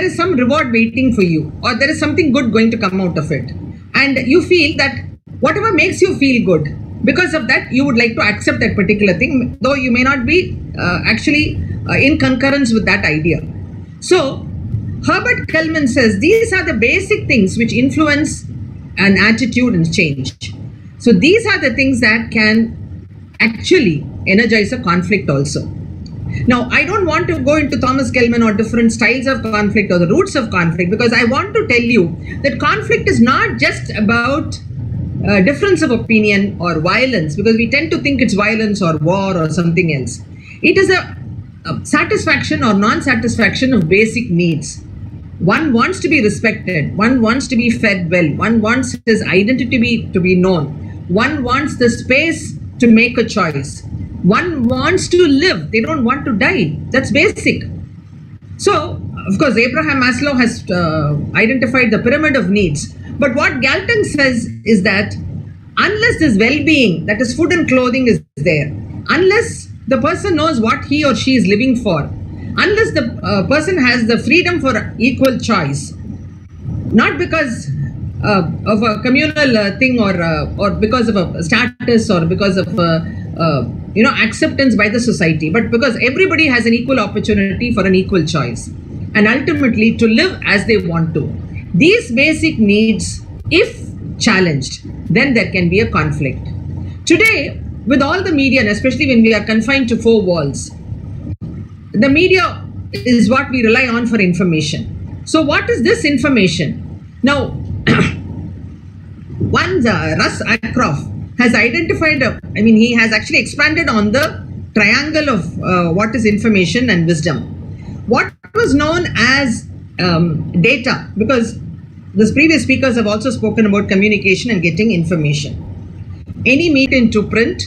there is some reward waiting for you, or there is something good going to come out of it. And you feel that whatever makes you feel good, because of that, you would like to accept that particular thing, though you may not be actually in concurrence with that idea. So, Herbert Kellman says these are the basic things which influence an attitude and change. So, these are the things that can actually energize a conflict also. Now, I don't want to go into Thomas Kellman or different styles of conflict or the roots of conflict, because I want to tell you that conflict is not just about difference of opinion or violence, because we tend to think it's violence or war or something else. It is a satisfaction or non-satisfaction of basic needs. One wants to be respected, one wants to be fed well, one wants his identity to be known, one wants the space to make a choice. One wants to live, they don't want to die. That's basic. So, of course, Abraham Maslow has identified the pyramid of needs. But what Galton says is that unless this well-being, that is food and clothing, is there, unless the person knows what he or she is living for, unless the person has the freedom for equal choice, not because of a communal thing or because of a status or because of acceptance by the society, but because everybody has an equal opportunity for an equal choice, and ultimately to live as they want to. These basic needs, if challenged, then there can be a conflict. Today, with all the media, and especially when we are confined to four walls, the media is what we rely on for information. So what is this information? Now, Russ Acroft has identified, he has actually expanded on the triangle of what is information and wisdom. What was known as data, because the previous speakers have also spoken about communication and getting information. Any media into print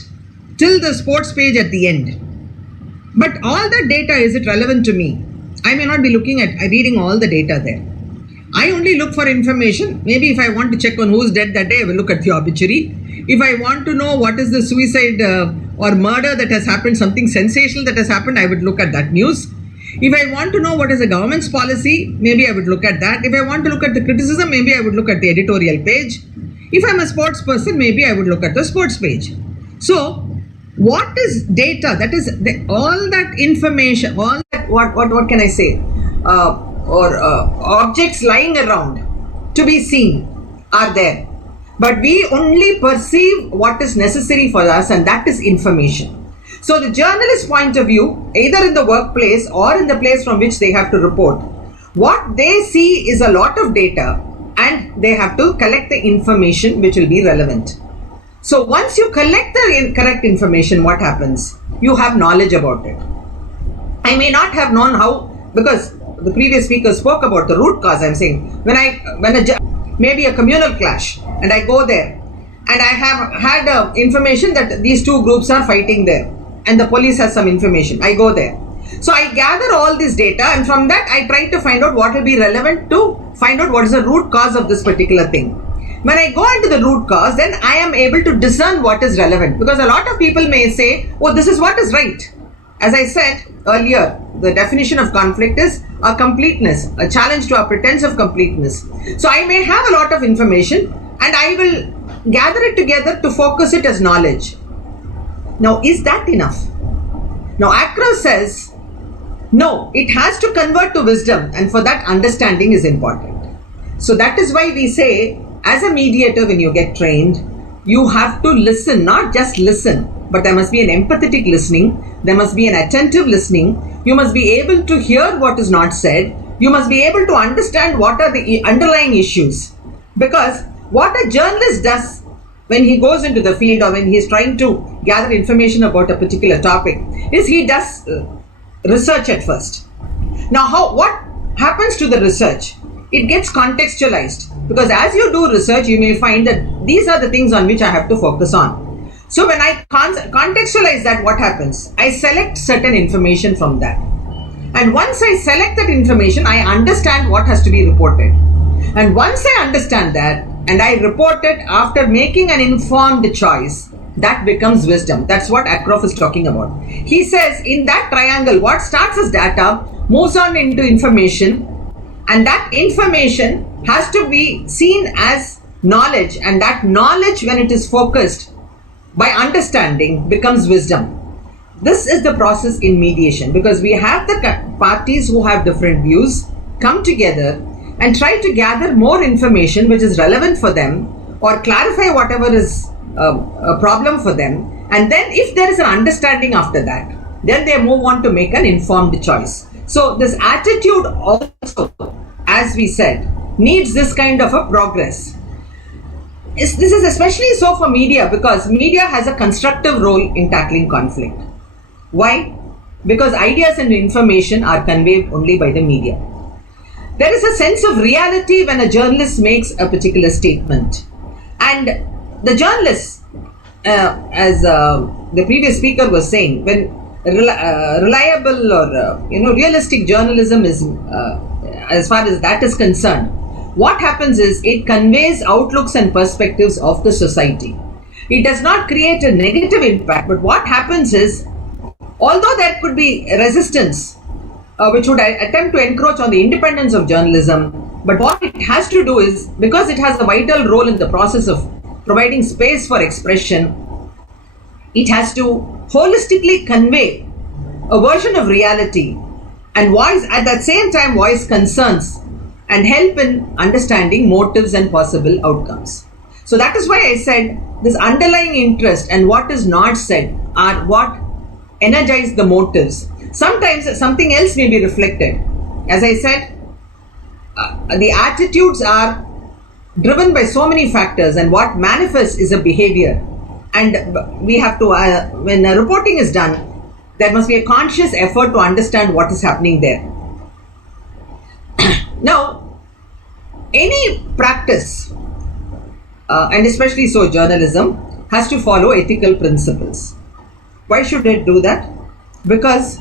till the sports page at the end. But all that data, is it relevant to me? I may not be looking at reading all the data there. I only look for information. Maybe if I want to check on who's dead that day, I will look at the obituary. If I want to know what is the suicide or murder that has happened, something sensational that has happened, I would look at that news. If I want to know what is the government's policy, maybe I would look at that. If I want to look at the criticism, maybe I would look at the editorial page. If I'm a sports person, maybe I would look at the sports page. So, what is data? That is all that information, all that, what can I say? Objects lying around to be seen are there. But we only perceive what is necessary for us, and that is information. So the journalist's point of view, either in the workplace or in the place from which they have to report, what they see is a lot of data, and they have to collect the information which will be relevant. So once you collect the correct information, what happens? You have knowledge about it. I may not have known how, because the previous speaker spoke about the root cause. I'm saying maybe a communal clash, and I go there, and I have had information that these two groups are fighting there, and the police has some information. I go there. So I gather all this data, and from that I try to find out what will be relevant to find out what is the root cause of this particular thing. When I go into the root cause, then I am able to discern what is relevant, because a lot of people may say, oh, this is what is right. As I said earlier, the definition of conflict is a completeness, a challenge to our pretense of completeness. So I may have a lot of information, and I will gather it together to focus it as knowledge. Now, is that enough? Now, Acro says, no, it has to convert to wisdom, and for that, understanding is important. So that is why we say, as a mediator, when you get trained, you have to listen, not just listen, but there must be an empathetic listening, there must be an attentive listening, you must be able to hear what is not said, you must be able to understand what are the underlying issues. Because what a journalist does when he goes into the field or when he is trying to gather information about a particular topic is he does research at first. Now, what happens to the research? It gets contextualized, because as you do research, you may find that these are the things on which I have to focus on. So when I contextualize that, what happens? I select certain information from that. And once I select that information, I understand what has to be reported. And once I understand that, and I report it after making an informed choice, that becomes wisdom. That's what Acroft is talking about. He says in that triangle, what starts as data moves on into information, And that information has to be seen as knowledge, and that knowledge, when it is focused by understanding, becomes wisdom. This is the process in mediation, because we have the parties who have different views come together and try to gather more information which is relevant for them, or clarify whatever is a problem for them. And then if there is an understanding after that, then they move on to make an informed choice. So this attitude also, as we said, needs this kind of a progress. This is especially so for media, because media has a constructive role in tackling conflict. Why? Because ideas and information are conveyed only by the media. There is a sense of reality when a journalist makes a particular statement. And the journalist, as the previous speaker was saying, when reliable or realistic journalism is, as far as that is concerned, what happens is it conveys outlooks and perspectives of the society. It does not create a negative impact, but what happens is, although there could be resistance which would attempt to encroach on the independence of journalism, but what it has to do is, because it has a vital role in the process of providing space for expression, it has to holistically convey a version of reality and voice, at that same time, voice concerns and help in understanding motives and possible outcomes. So that is why I said this underlying interest and what is not said are what energize the motives. Sometimes something else may be reflected. As I said, the attitudes are driven by so many factors, and what manifests is a behavior. And we have to, when reporting is done, there must be a conscious effort to understand what is happening there. Now, any practice, and especially so journalism, has to follow ethical principles. Why should it do that? Because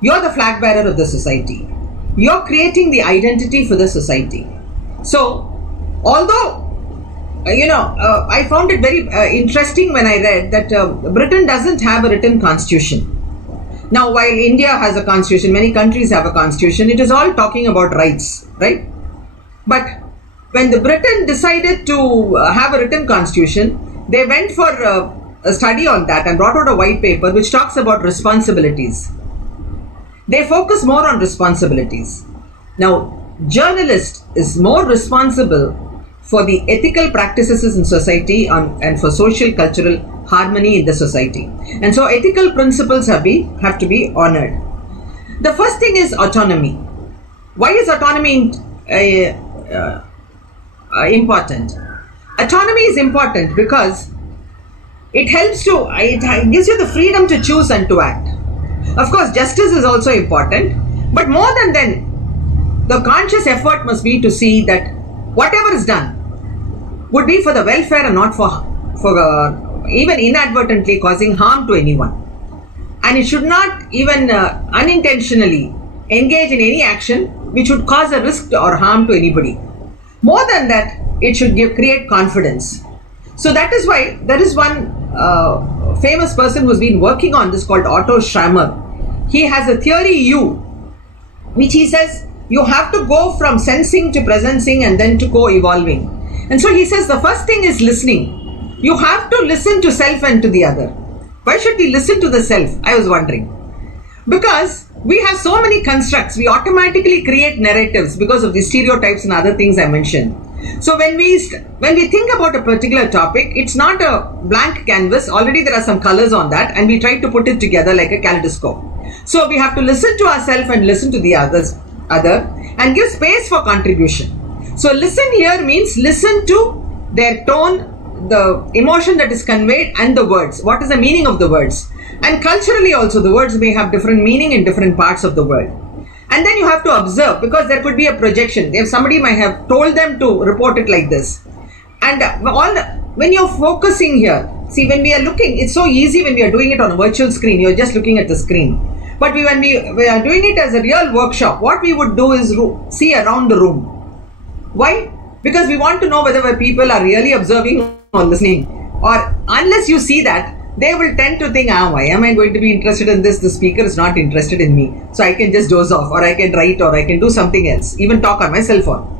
you're the flag bearer of the society. You're creating the identity for the society. So, although I found it very interesting when I read that Britain doesn't have a written constitution. Now, while India has a constitution, many countries have a constitution, it is all talking about rights, right? But when the Britain decided to have a written constitution, they went for a study on that and brought out a white paper which talks about responsibilities. They focus more on responsibilities. Now, journalist is more responsible for the ethical practices in society and for social cultural harmony in the society. And so ethical principles have to be honored. The first thing is autonomy. Why is autonomy important? Autonomy is important because it gives you the freedom to choose and to act. Of course, justice is also important, but more than that, the conscious effort must be to see that whatever is done would be for the welfare and not for even inadvertently causing harm to anyone. And it should not even unintentionally engage in any action which would cause a risk or harm to anybody. More than that, it should create confidence. So that is why there is one famous person who's been working on this called Otto Scharmer. He has a theory U, which he says you have to go from sensing to presencing and then to co-evolving. And so he says the first thing is listening. You have to listen to self and to the other. Why should we listen to the self? I was wondering. Because we have so many constructs, we automatically create narratives because of the stereotypes and other things I mentioned. So when we think about a particular topic, it's not a blank canvas. Already there are some colors on that, and we try to put it together like a kaleidoscope. So we have to listen to ourselves and listen to the other, and give space for contribution. So listen here means listen to their tone, the emotion that is conveyed, and the words. What is the meaning of the words? And culturally also, the words may have different meaning in different parts of the world. And then you have to observe, because there could be a projection. If somebody might have told them to report it like this. And when you're focusing here, see, when we are looking, it's so easy when we are doing it on a virtual screen. You're just looking at the screen. But when we are doing it as a real workshop, what we would do is see around the room. Why? Because we want to know whether people are really observing or listening. Or unless you see that, they will tend to think, why am I going to be interested in this? The speaker is not interested in me. So I can just doze off, or I can write, or I can do something else, even talk on my cell phone.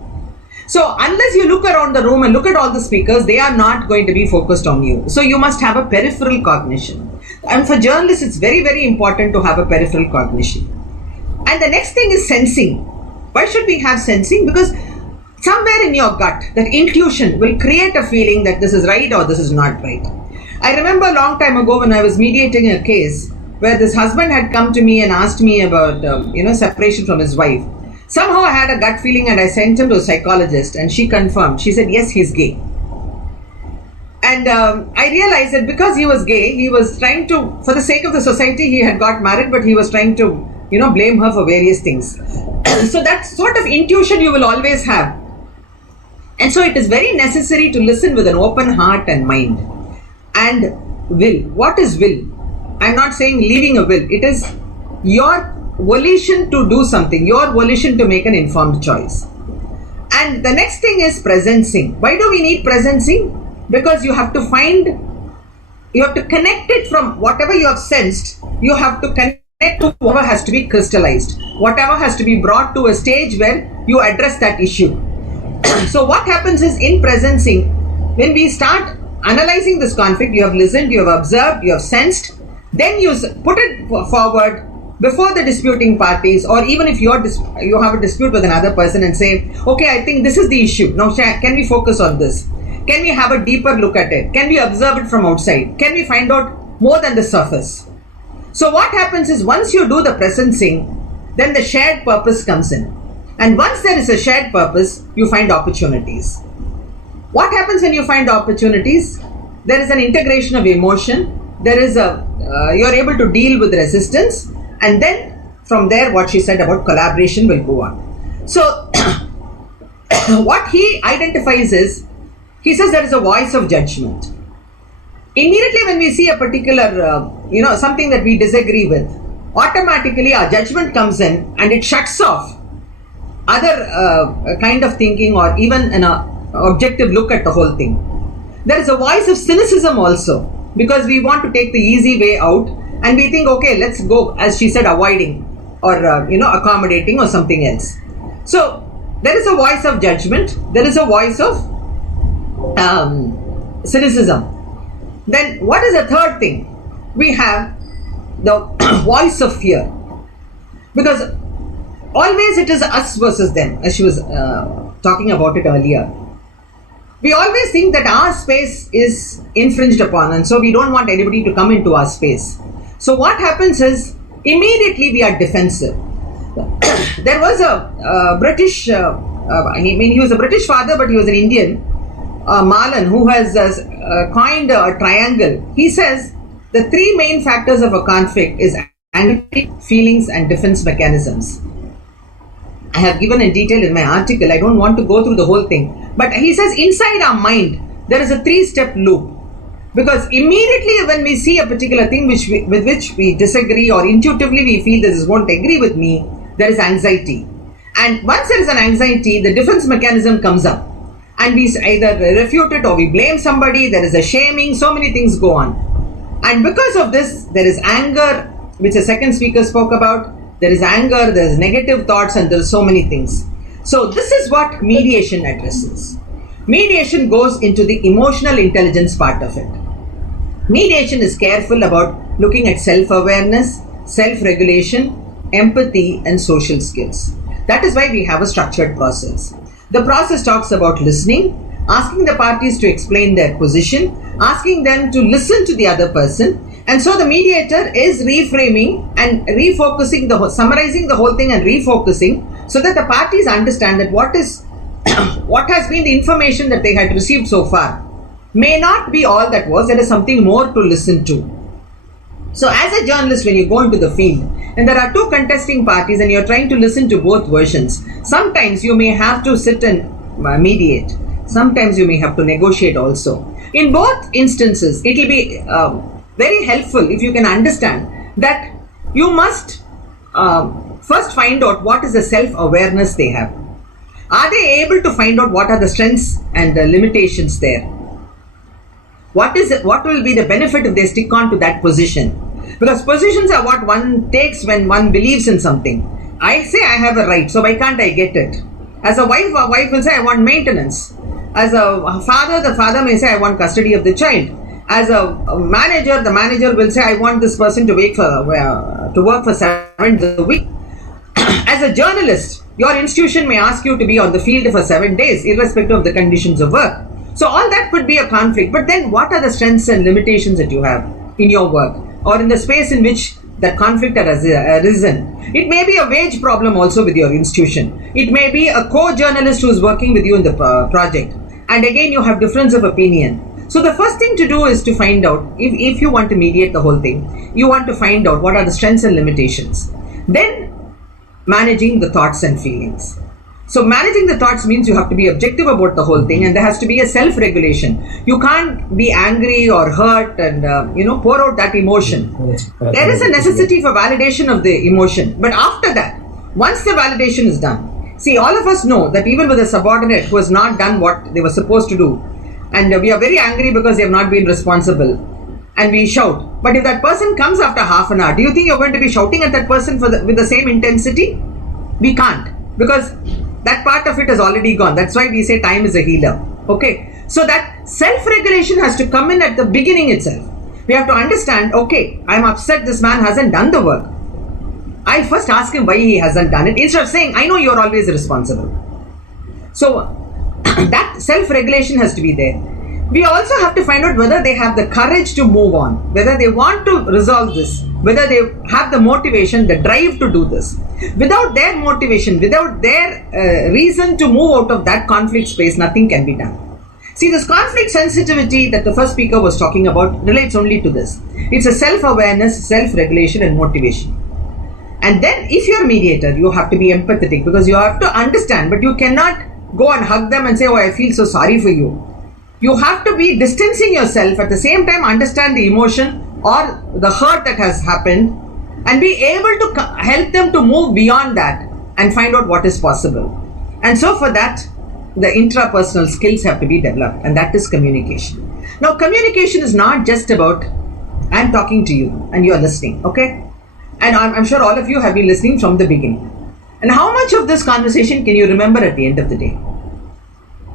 So unless you look around the room and look at all the speakers, they are not going to be focused on you. So you must have a peripheral cognition. And for journalists, it's very, very important to have a peripheral cognition. And the next thing is sensing. Why should we have sensing? Because somewhere in your gut, that intuition will create a feeling that this is right or this is not right. I remember a long time ago when I was mediating a case where this husband had come to me and asked me about, separation from his wife. Somehow I had a gut feeling and I sent him to a psychologist, and she confirmed. She said, yes, he's gay. And I realized that because he was gay, he was trying to, for the sake of the society, he had got married, but he was trying to, blame her for various things. So that sort of intuition you will always have. And so it is very necessary to listen with an open heart and mind. And will. What is will? I'm not saying leaving a will. It is your volition to do something, your volition to make an informed choice. And the next thing is presencing. Why do we need presencing? Because you have to connect it from whatever you have sensed. You have to connect to whatever has to be crystallized, whatever has to be brought to a stage where you address that issue. So what happens is, in presencing, when we start analyzing this conflict, you have listened, you have observed, you have sensed, then you put it forward before the disputing parties, or even if you have a dispute with another person, and say, okay, I think this is the issue. Now, can we focus on this? Can we have a deeper look at it? Can we observe it from outside? Can we find out more than the surface? So what happens is, once you do the presencing, then the shared purpose comes in. And once there is a shared purpose, you find opportunities. What happens when you find opportunities? There is an integration of emotion. There is you're able to deal with resistance. And then from there, what she said about collaboration will go on. So what he identifies is, he says there is a voice of judgment. Immediately when we see a particular, something that we disagree with, automatically our judgment comes in and it shuts off other kind of thinking, or even an objective look at the whole thing. There is a voice of cynicism also, because we want to take the easy way out and we think, okay, let's go, as she said, avoiding or, accommodating or something else. So there is a voice of judgment. There is a voice of cynicism. Then what is the third thing? We have the voice of fear. Because always it is us versus them, as she was talking about it earlier. We always think that our space is infringed upon, and so we don't want anybody to come into our space. So what happens is, immediately we are defensive. There was a British, he was a British father, but he was an Indian, Malan, who has coined a triangle. He says the three main factors of a conflict is anger, feelings, and defense mechanisms. I have given in detail in my article. I don't want to go through the whole thing. But he says inside our mind, there is a three-step loop. Because immediately when we see a particular thing with which we disagree, or intuitively we feel this won't agree with me, there is anxiety. And once there is an anxiety, the defense mechanism comes up. And we either refute it or we blame somebody. There is a shaming. So many things go on. And because of this, there is anger, which the second speaker spoke about. There is anger, there is negative thoughts, and there are so many things. So this is what mediation addresses. Mediation goes into the emotional intelligence part of it. Mediation is careful about looking at self-awareness, self-regulation, empathy, and social skills. That is why we have a structured process. The process talks about listening, asking the parties to explain their position, asking them to listen to the other person. And so the mediator is reframing and refocusing, summarizing the whole thing and refocusing, so that the parties understand that what has been the information that they had received so far may not be all that was. There is something more to listen to. So as a journalist, when you go into the field and there are two contesting parties and you're trying to listen to both versions, sometimes you may have to sit and mediate. Sometimes you may have to negotiate also. In both instances, it will be very helpful if you can understand that you must first find out what is the self-awareness they have. Are they able to find out what are the strengths and the limitations there? What will be the benefit if they stick on to that position? Because positions are what one takes when one believes in something. I say I have a right, so why can't I get it? As a wife will say I want maintenance. As a father, the father may say I want custody of the child. As a manager, the manager will say I want this person to work for 7 days a week. As a journalist, your institution may ask you to be on the field for 7 days, irrespective of the conditions of work. So all that could be a conflict. But then what are the strengths and limitations that you have in your work or in the space in which that conflict has arisen? It may be a wage problem also with your institution. It may be a co-journalist who is working with you in the project. And again, you have difference of opinion. So the first thing to do is to find out, if you want to mediate the whole thing, you want to find out what are the strengths and limitations. Then managing the thoughts and feelings. So managing the thoughts means you have to be objective about the whole thing, and there has to be a self-regulation. You can't be angry or hurt and pour out that emotion. There is a necessity for validation of the emotion. But after that, once the validation is done, see, all of us know that even with a subordinate who has not done what they were supposed to do, and we are very angry because they have not been responsible, and we shout. But if that person comes after half an hour, do you think you're going to be shouting at that person with the same intensity? We can't, because that part of it is already gone. That's why we say time is a healer. Okay, so that self-regulation has to come in at the beginning itself. We have to understand, okay, I'm upset this man hasn't done the work. I'll first ask him why he hasn't done it, instead of saying, I know you're always responsible. So that self-regulation has to be there. We also have to find out whether they have the courage to move on, whether they want to resolve this, whether they have the motivation, the drive to do this. Without their motivation, without their reason to move out of that conflict space, nothing can be done. See, this conflict sensitivity that the first speaker was talking about relates only to this. It's a self-awareness, self-regulation and motivation. And then if you're a mediator, you have to be empathetic, because you have to understand, but you cannot go and hug them and say, oh, I feel so sorry for you. You have to be distancing yourself, at the same time understand the emotion or the hurt that has happened, and be able to help them to move beyond that and find out what is possible. And so for that, the intrapersonal skills have to be developed, and that is communication. Now, communication is not just about, I'm talking to you and you're listening, okay? And I'm sure all of you have been listening from the beginning. And how much of this conversation can you remember at the end of the day?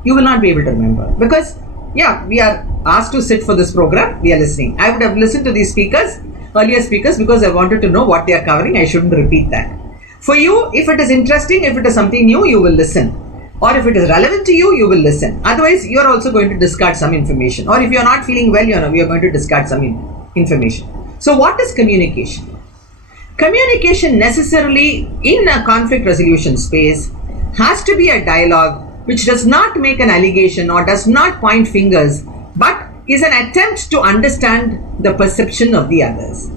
You will not be able to remember, because we are asked to sit for this program, we are listening. I would have listened to these earlier speakers, because I wanted to know what they are covering. I shouldn't repeat that. For you, if it is interesting, if it is something new, you will listen. Or if it is relevant to you, you will listen. Otherwise, you are also going to discard some information. Or if you are not feeling well, you are going to discard some information. So what is communication? Communication necessarily in a conflict resolution space has to be a dialogue which does not make an allegation or does not point fingers, but is an attempt to understand the perception of the others.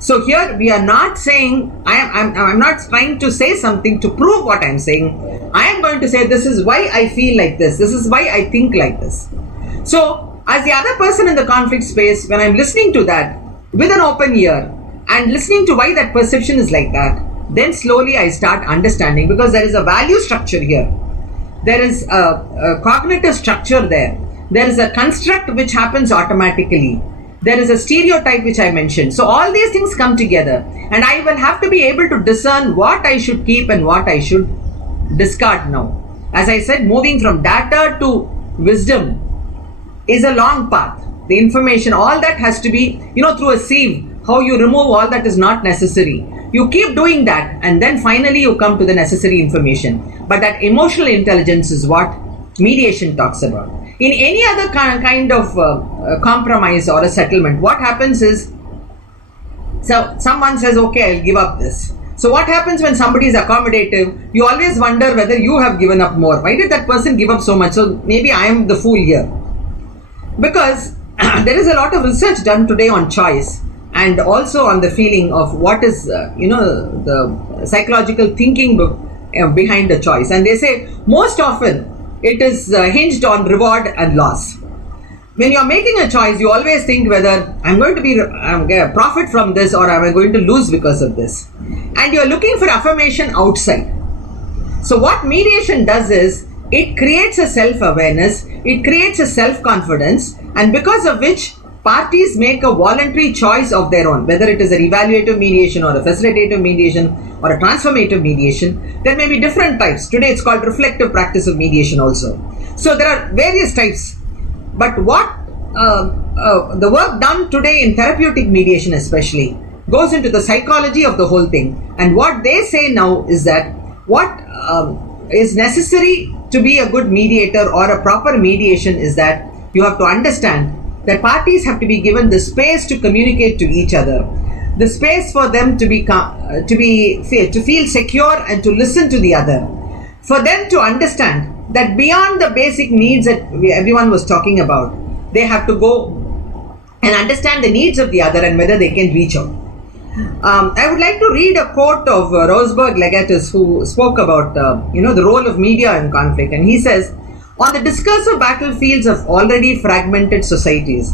So here we are not saying, I'm not trying to say something to prove what I'm saying. I am going to say, this is why I feel like this. This is why I think like this. So as the other person in the conflict space, when I'm listening to that with an open ear and listening to why that perception is like that, then slowly I start understanding, because there is a value structure here. There is a cognitive structure there. There is a construct which happens automatically. There is a stereotype which I mentioned. So all these things come together, and I will have to be able to discern what I should keep and what I should discard now. As I said, moving from data to wisdom is a long path. The information, all that has to be, through a sieve, how you remove all that is not necessary. You keep doing that, and then finally you come to the necessary information. But that emotional intelligence is what mediation talks about. In any other kind of compromise or a settlement, what happens is, so someone says, okay, I'll give up this. So what happens when somebody is accommodative? You always wonder whether you have given up more. Why did that person give up so much? So maybe I am the fool here. Because there is a lot of research done today on choice, and also on the feeling of what is, the psychological thinking behind the choice. And they say most often it is hinged on reward and loss. When you're making a choice, you always think whether I'm going to profit from this, or am I going to lose because of this. And you're looking for affirmation outside. So what mediation does is, it creates a self-awareness, it creates a self-confidence, and because of which parties make a voluntary choice of their own, whether it is a evaluative mediation or a facilitative mediation or a transformative mediation. There may be different types. Today it's called reflective practice of mediation also. So there are various types. But what the work done today in therapeutic mediation especially goes into the psychology of the whole thing. And what they say now is that what is necessary to be a good mediator or a proper mediation is that you have to understand that parties have to be given the space to communicate to each other, the space for them to feel secure and to listen to the other, for them to understand that beyond the basic needs that everyone was talking about, they have to go and understand the needs of the other and whether they can reach out. I would like to read a quote of Roseberg Legatus, who spoke about the role of media in conflict, and he says, on the discursive battlefields of already fragmented societies,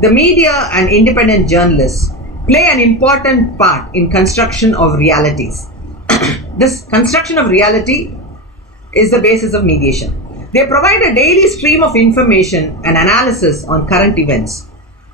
the media and independent journalists play an important part in construction of realities. This construction of reality is the basis of mediation. They provide a daily stream of information and analysis on current events.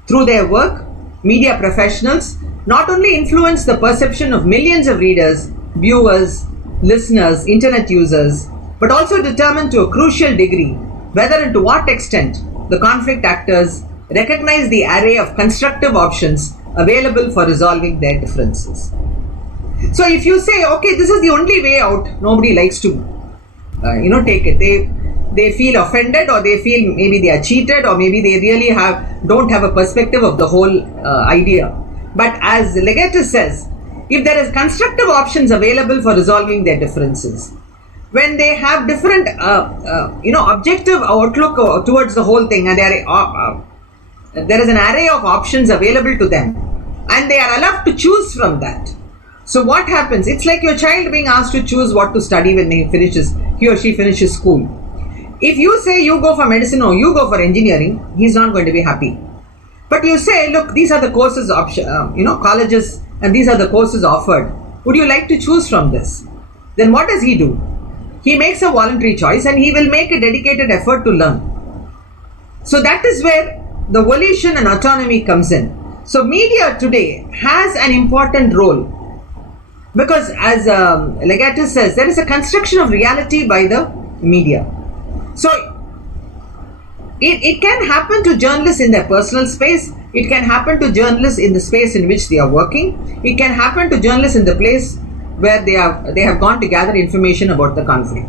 Through their work, media professionals not only influence the perception of millions of readers, viewers, listeners, internet users, but also determine to a crucial degree whether and to what extent the conflict actors recognize the array of constructive options available for resolving their differences. So if you say, okay, this is the only way out, nobody likes to take it. They feel offended, or they feel maybe they are cheated, or maybe they really don't have a perspective of the whole idea. But as Legatus says, if there is constructive options available for resolving their differences, when they have different objective outlook towards the whole thing, and there is an array of options available to them, and they are allowed to choose from that. So what happens? It's like your child being asked to choose what to study when he or she finishes school. If you say you go for medicine or you go for engineering, he's not going to be happy. But you say, look, these are the courses, colleges, and these are the courses offered. Would you like to choose from this? Then what does he do? He makes a voluntary choice, and he will make a dedicated effort to learn. So that is where the volition and autonomy comes in. So media today has an important role, because as Legatus says, there is a construction of reality by the media. So it can happen to journalists in their personal space. It can happen to journalists in the space in which they are working. It can happen to journalists in the place where they have gone to gather information about the conflict.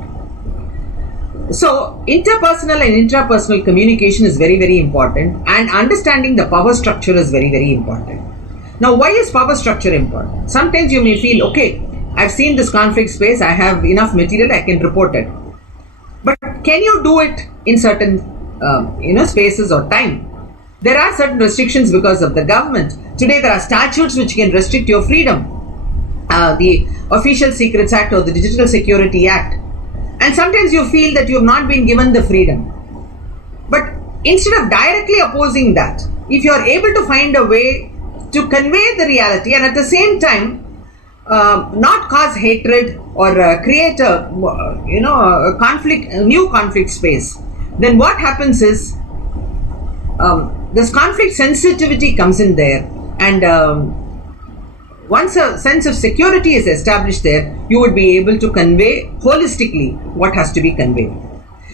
So interpersonal and intrapersonal communication is very, very important, and understanding the power structure is very, very important. Now, why is power structure important? Sometimes you may feel, okay, I've seen this conflict space, I have enough material, I can report it. But can you do it in certain spaces or time? There are certain restrictions because of the government. Today there are statutes which can restrict your freedom. The Official Secrets Act or the Digital Security Act. And sometimes you feel that you have not been given the freedom. But instead of directly opposing that, if you are able to find a way to convey the reality and at the same time not cause hatred or create a new conflict space, then what happens is this conflict sensitivity comes in there, and once a sense of security is established there, you would be able to convey holistically what has to be conveyed.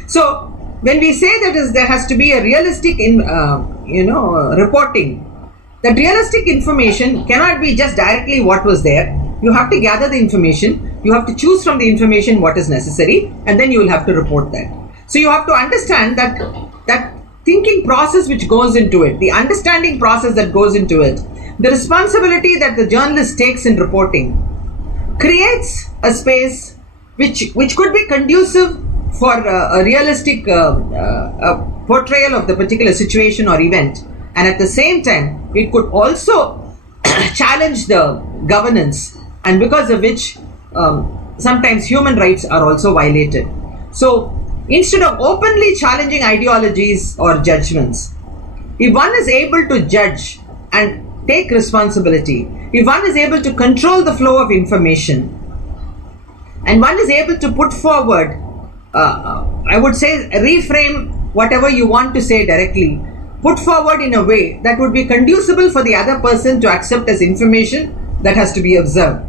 So when we say that there has to be a realistic reporting, that realistic information cannot be just directly what was there. You have to gather the information, you have to choose from the information what is necessary, and then you will have to report that. So you have to understand that thinking process which goes into it, the understanding process that goes into it, the responsibility that the journalist takes in reporting creates a space which could be conducive for a realistic portrayal of the particular situation or event, and at the same time it could also challenge the governance, and because of which sometimes human rights are also violated. So instead of openly challenging ideologies or judgments, if one is able to judge and take responsibility, if one is able to control the flow of information, and one is able to put forward, I would say, reframe whatever you want to say directly, put forward in a way that would be conducible for the other person to accept as information that has to be observed,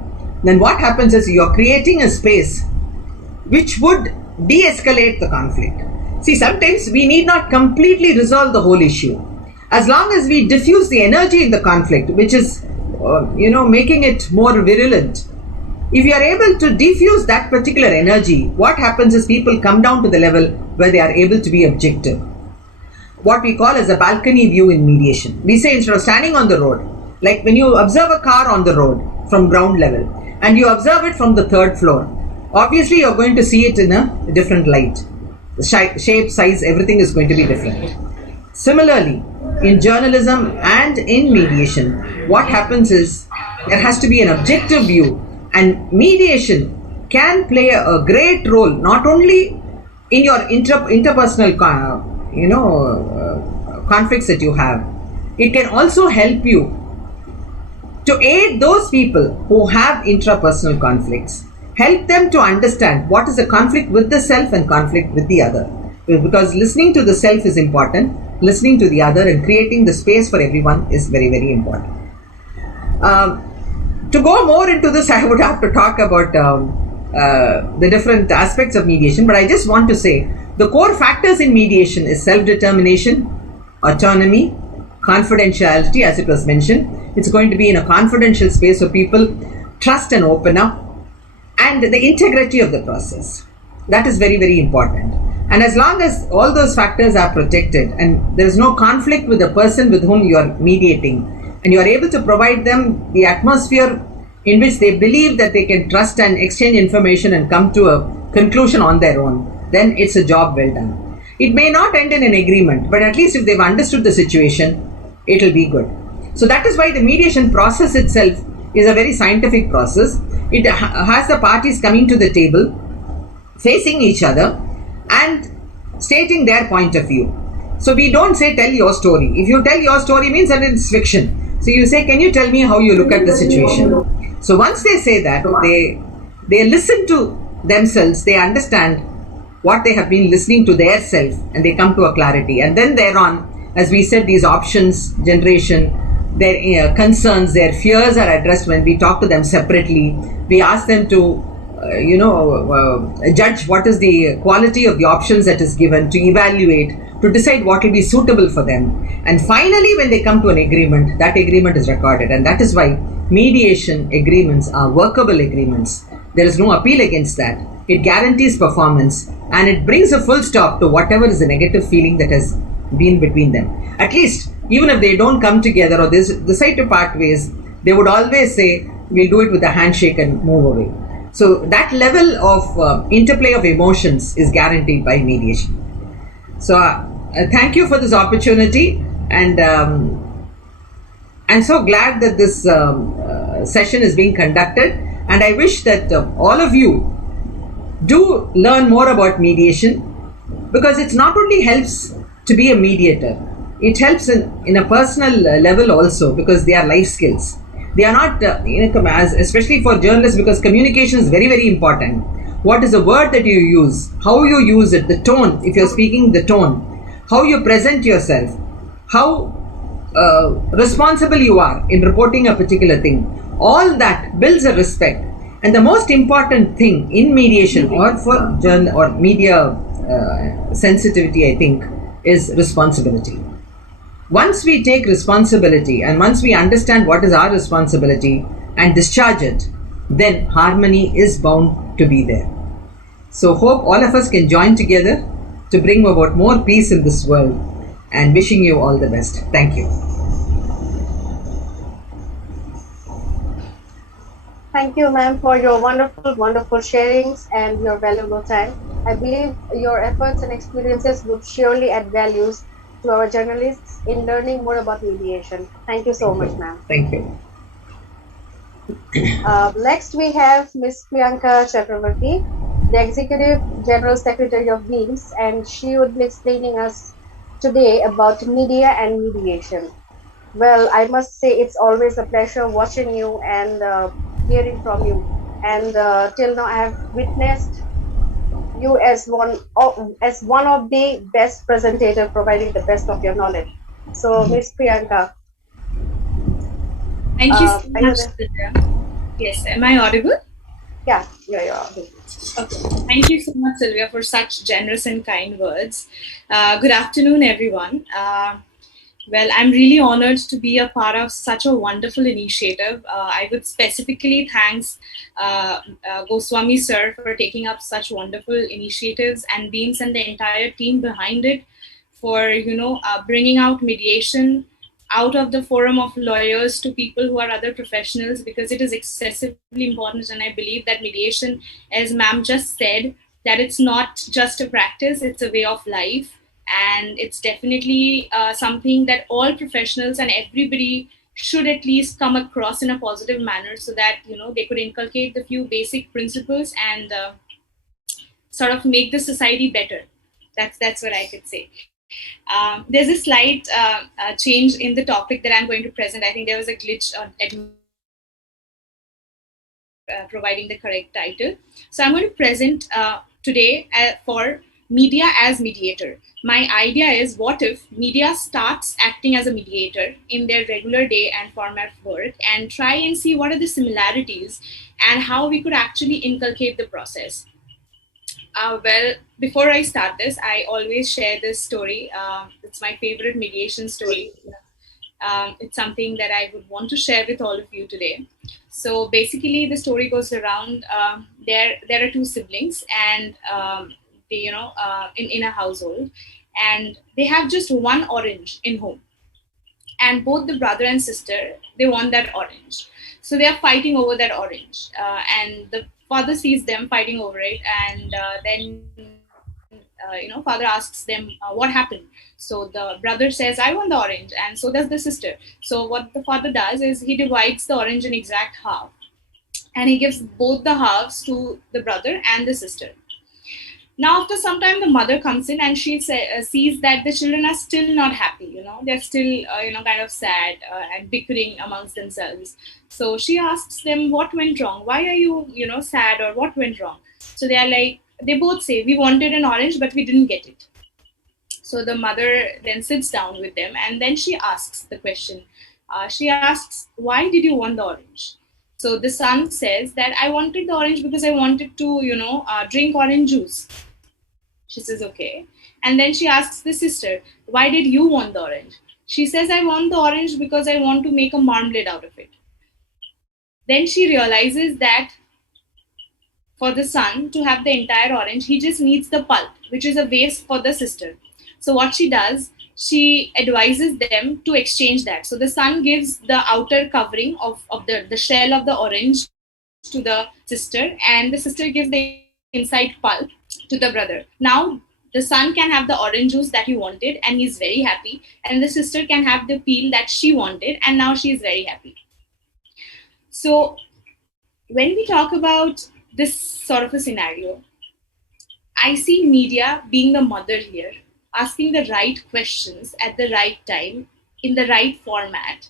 then what happens is you're creating a space which would de-escalate the conflict. See, sometimes we need not completely resolve the whole issue. As long as we diffuse the energy in the conflict, which is, making it more virulent, if you are able to diffuse that particular energy, what happens is people come down to the level where they are able to be objective. What we call as a balcony view in mediation. We say instead of standing on the road, like when you observe a car on the road from ground level and you observe it from the third floor, obviously you're going to see it in a different light. The shape, size, everything is going to be different. Similarly, in journalism and in mediation, what happens is there has to be an objective view, and mediation can play a great role not only in your interpersonal conflicts that you have. It can also help you to aid those people who have intrapersonal conflicts. Help them to understand what is a conflict with the self and conflict with the other. Because listening to the self is important, listening to the other and creating the space for everyone is very, very important. To go more into this, I would have to talk about the different aspects of mediation, but I just want to say the core factors in mediation is self-determination, autonomy, confidentiality, as it was mentioned. It's going to be in a confidential space so people trust and open up, and the integrity of the process. That is very, very important. And as long as all those factors are protected and there is no conflict with the person with whom you are mediating, and you are able to provide them the atmosphere in which they believe that they can trust and exchange information and come to a conclusion on their own, then it's a job well done. It may not end in an agreement, but at least if they've understood the situation, it'll be good. So that is why the mediation process itself is a very scientific process. It has the parties coming to the table, facing each other and stating their point of view. So we don't say tell your story. If you tell your story means that it's fiction. So you say, can you tell me how you look at the situation? So once they say that, they listen to themselves, they understand what they have been listening to their self, and they come to a clarity. And then thereon, as we said, these options generation, their concerns, their fears are addressed when we talk to them separately. We ask them to judge what is the quality of the options that is given, to evaluate, to decide what will be suitable for them. And finally, when they come to an agreement, that agreement is recorded. And that is why mediation agreements are workable agreements. There is no appeal against that. It guarantees performance and it brings a full stop to whatever is the negative feeling that has been between them. At least, even if they don't come together or they decide to part ways, they would always say, we'll do it with a handshake and move away. So that level of interplay of emotions is guaranteed by mediation. So thank you for this opportunity, and I'm so glad that this session is being conducted, and I wish that all of you do learn more about mediation, because it not only helps to be a mediator, it helps in a personal level also, because they are life skills. They are not, especially for journalists, because communication is very, very important. What is the word that you use, how you use it, the tone, if you're speaking, the tone, how you present yourself, how responsible you are in reporting a particular thing. All that builds a respect. And the most important thing in mediation or for journal or media sensitivity, I think, is responsibility. Once we take responsibility and once we understand what is our responsibility and discharge it, then harmony is bound to be there. So hope all of us can join together to bring about more peace in this world, and wishing you all the best. Thank you. Thank you, ma'am, for your wonderful, wonderful sharings and your valuable time. I believe your efforts and experiences would surely add values to our journalists in learning more about mediation. Thank you so much, ma'am. Thank you. Next, we have Ms. Priyanka Chakravarti, the Executive General Secretary of BEAMS, and she would be explaining us today about media and mediation. Well, I must say it's always a pleasure watching you and hearing from you. And till now, I have witnessed you as one of the best presentators, providing the best of your knowledge. So, Miss Priyanka, Thank you so are you much, there? Sylvia. Yes, am I audible? Yeah, you're audible. Okay. Thank you so much, Sylvia, for such generous and kind words. Good afternoon, everyone. Well, I'm really honored to be a part of such a wonderful initiative. I would specifically thanks Goswami sir for taking up such wonderful initiatives and Beams and the entire team behind it for bringing out mediation out of the forum of lawyers to people who are other professionals, because it is excessively important. And I believe that mediation, as ma'am just said, that it's not just a practice, it's a way of life. And it's definitely something that all professionals and everybody should at least come across in a positive manner, so that they could inculcate the few basic principles and sort of make the society better. That's what I could say. There's a slight change in the topic that I'm going to present. I think there was a glitch on providing the correct title. So I'm going to present today for media as mediator. My idea is, what if media starts acting as a mediator in their regular day and format of work, and try and see what are the similarities and how we could actually inculcate the process. Well, before I start this, I always share this story. It's my favorite mediation story. It's something that I would want to share with all of you today. So basically, the story goes around. There are two siblings, and they, in a household, and they have just one orange in home, and both the brother and sister, they want that orange. So they are fighting over that orange, and the father sees them fighting over it, and then father asks them what happened. So the brother says, I want the orange, and so does the sister. So what the father does is he divides the orange in exact half, and he gives both the halves to the brother and the sister. Now after some time, the mother comes in, and she sees that the children are still not happy. They're still kind of sad and bickering amongst themselves. So she asks them, what went wrong? Why are you sad, or what went wrong? So they both say, we wanted an orange but we didn't get it. So the mother then sits down with them, and then she asks the question. She asks, why did you want the orange? So the son says that I wanted the orange because I wanted to drink orange juice. She says, okay. And then she asks the sister, why did you want the orange? She says, I want the orange because I want to make a marmalade out of it. Then she realizes that for the son to have the entire orange, he just needs the pulp, which is a waste for the sister. So what she does, she advises them to exchange that. So the son gives the outer covering of the shell of the orange to the sister, and the sister gives the inside pulp to the brother. Now the son can have the orange juice that he wanted, and he's very happy, and the sister can have the peel that she wanted, and now she is very happy. So when we talk about this sort of a scenario, I see media being the mother here, asking the right questions at the right time, in the right format,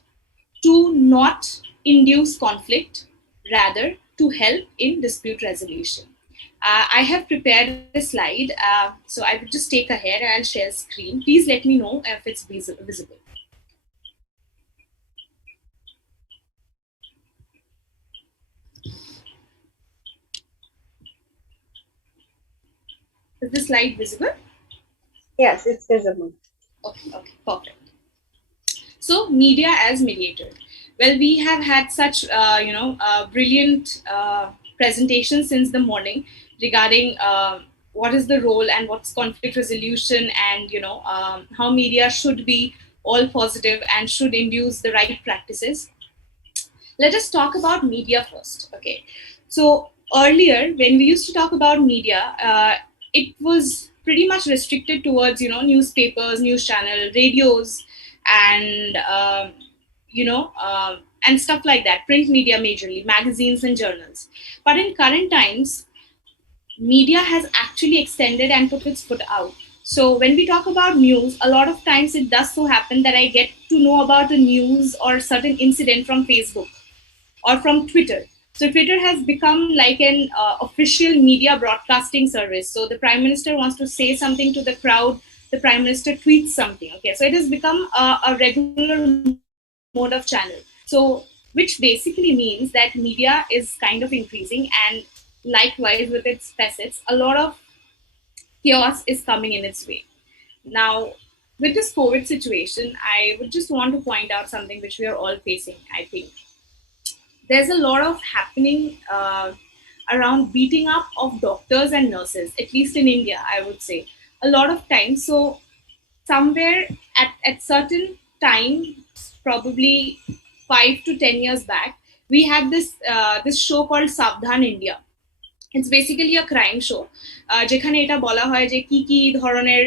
to not induce conflict, rather to help in dispute resolution. I have prepared a slide, so I would just take ahead and I'll share screen. Please let me know if it's visible. Is the slide visible? Yes, it's visible. Okay, perfect. So, media as mediator. Well, we have had such brilliant presentations since the morning regarding what is the role and what's conflict resolution, and how media should be all positive and should induce the right practices. Let us talk about media first. Okay, so earlier when we used to talk about media, it was pretty much restricted towards newspapers, news channel, radios, and and stuff like that, print media majorly, magazines and journals. But in current times, media has actually extended and put its foot out. So when we talk about news, a lot of times it does so happen that I get to know about a news or certain incident from Facebook or from Twitter. So Twitter has become like an official media broadcasting service. So the Prime Minister wants to say something to the crowd, the Prime Minister tweets something. Okay, so it has become a regular mode of channel. So, which basically means that media is kind of increasing, and likewise with its facets, a lot of chaos is coming in its way. Now, with this COVID situation, I would just want to point out something which we are all facing. I think there's a lot of happening around beating up of doctors and nurses, at least in India, I would say, a lot of times. So somewhere at certain time, probably 5 to 10 years back, we had this show called Savdhan India. It's basically a crime show যেখানে এটা বলা হয় যে কি কি ধরনের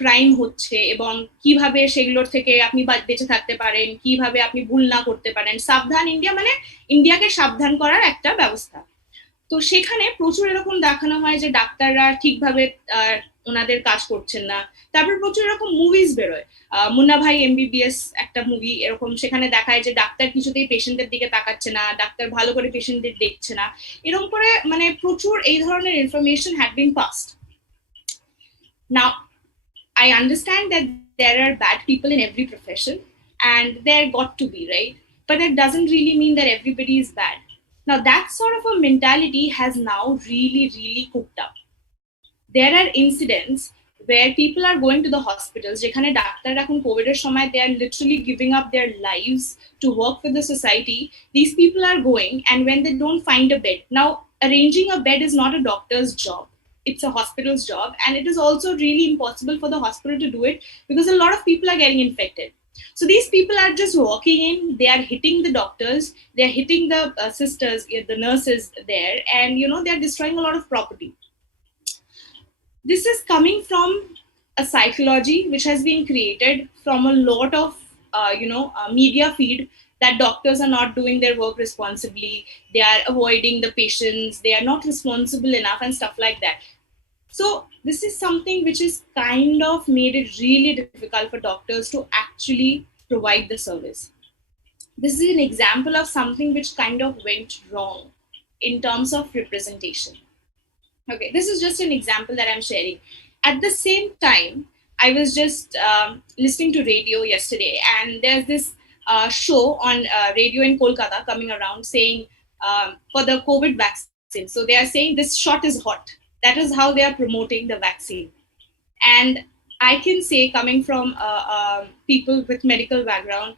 crime হচ্ছে এবং কিভাবে সেগুলোর থেকে আপনি বেঁচে থাকতে পারেন, কিভাবে আপনি ভুল না করতে পারেন। সাবধান ইন্ডিয়া মানে ইন্ডিয়াকে সাবধান করার একটা ব্যবস্থা। তো সেখানে প্রচুর এরকম দেখানো হয় যে ডাক্তাররা ঠিকভাবে ওনাদের কাজ করছেন না। তারপর প্রচুর এরকম মুভিজ বেরোয়, মুন্না ভাই এমবিবিএস একটা মুভি এরকম, সেখানে দেখায় যে ডাক্তার কিছুতেই পেশেন্টের দিকে তাকাচ্ছে না, ডাক্তার ভালো করে পেশেন্টদের দেখছে না, এরকম করে মানে প্রচুর এই ধরনের information had been passed. Now I understand that there are bad people in every profession, and there got to be, right? But that doesn't really mean that everybody is bad. Now, that sort of a mentality has now really cooked up. There are incidents where people are going to the hospitals, যেখানে ডাক্তাররা এখন কোভিডের সময় they are literally giving up their lives to work for the society. These people are going, and when they don't find a bed, now arranging a bed is not a doctor's job. It's a hospital's job, and it is also really impossible for the hospital to do it because a lot of people are getting infected. So these people are just walking in, they are hitting the doctors, they are hitting the sisters, the nurses there, and they are destroying a lot of property. This is coming from a psychology which has been created from a lot of media feed, that doctors are not doing their work responsibly, they are avoiding the patients, they are not responsible enough, and stuff like that. So this is something which is kind of made it really difficult for doctors to actually provide the service. This is an example of something which kind of went wrong in terms of representation. Okay, this is just an example that I'm sharing. At the same time, I was just listening to radio yesterday, and there's this show on radio in Kolkata coming around saying for the COVID vaccine. So they are saying this shot is hot. That is how they are promoting the vaccine. And I can say, coming from people with medical background,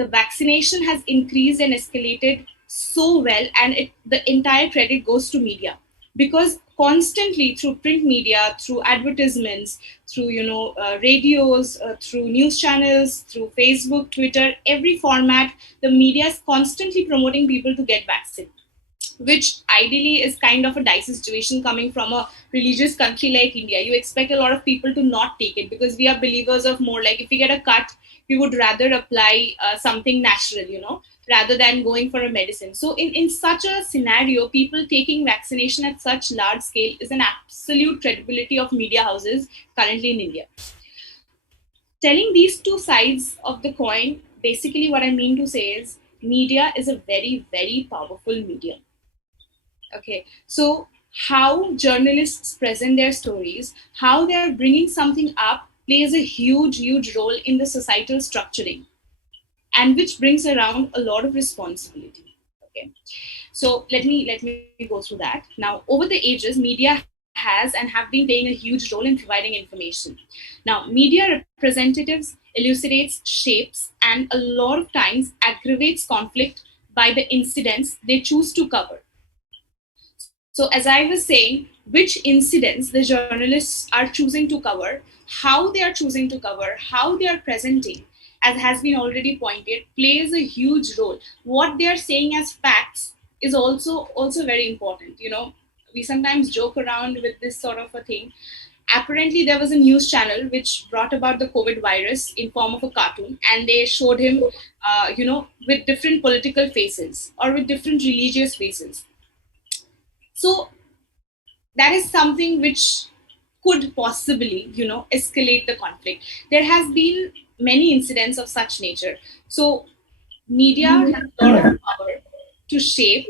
the vaccination has increased and escalated so well, and the entire credit goes to media, because constantly through print media, through advertisements, through radios, through news channels, through Facebook, Twitter, every format, the media is constantly promoting people to get vaccine, which ideally is kind of a dicey situation coming from a religious country like India. You expect a lot of people to not take it because we are believers of more like, if we get a cut, we would rather apply something natural, rather than going for a medicine. So in such a scenario, people taking vaccination at such large scale is an absolute credibility of media houses currently in India. Telling these two sides of the coin, basically what I mean to say is media is a very powerful medium. Okay, so how journalists present their stories, how they are bringing something up, plays a huge role in the societal structuring, and which brings around a lot of responsibility. Okay, so let me go through that. Now, over the ages, media has and have been playing a huge role in providing information. Now, media representatives elucidates, shapes, and a lot of times aggravates conflict by the incidents they choose to cover. So as I was saying, which incidents the journalists are choosing to cover, how they are choosing to cover, how they are presenting, as has been already pointed, plays a huge role. What they are saying as facts is also very important. We sometimes joke around with this sort of a thing. Apparently, there was a news channel which brought about the COVID virus in form of a cartoon, and they showed him, with different political faces or with different religious faces. So that is something which could possibly, escalate the conflict. There has been many incidents of such nature. So media has a lot of power to shape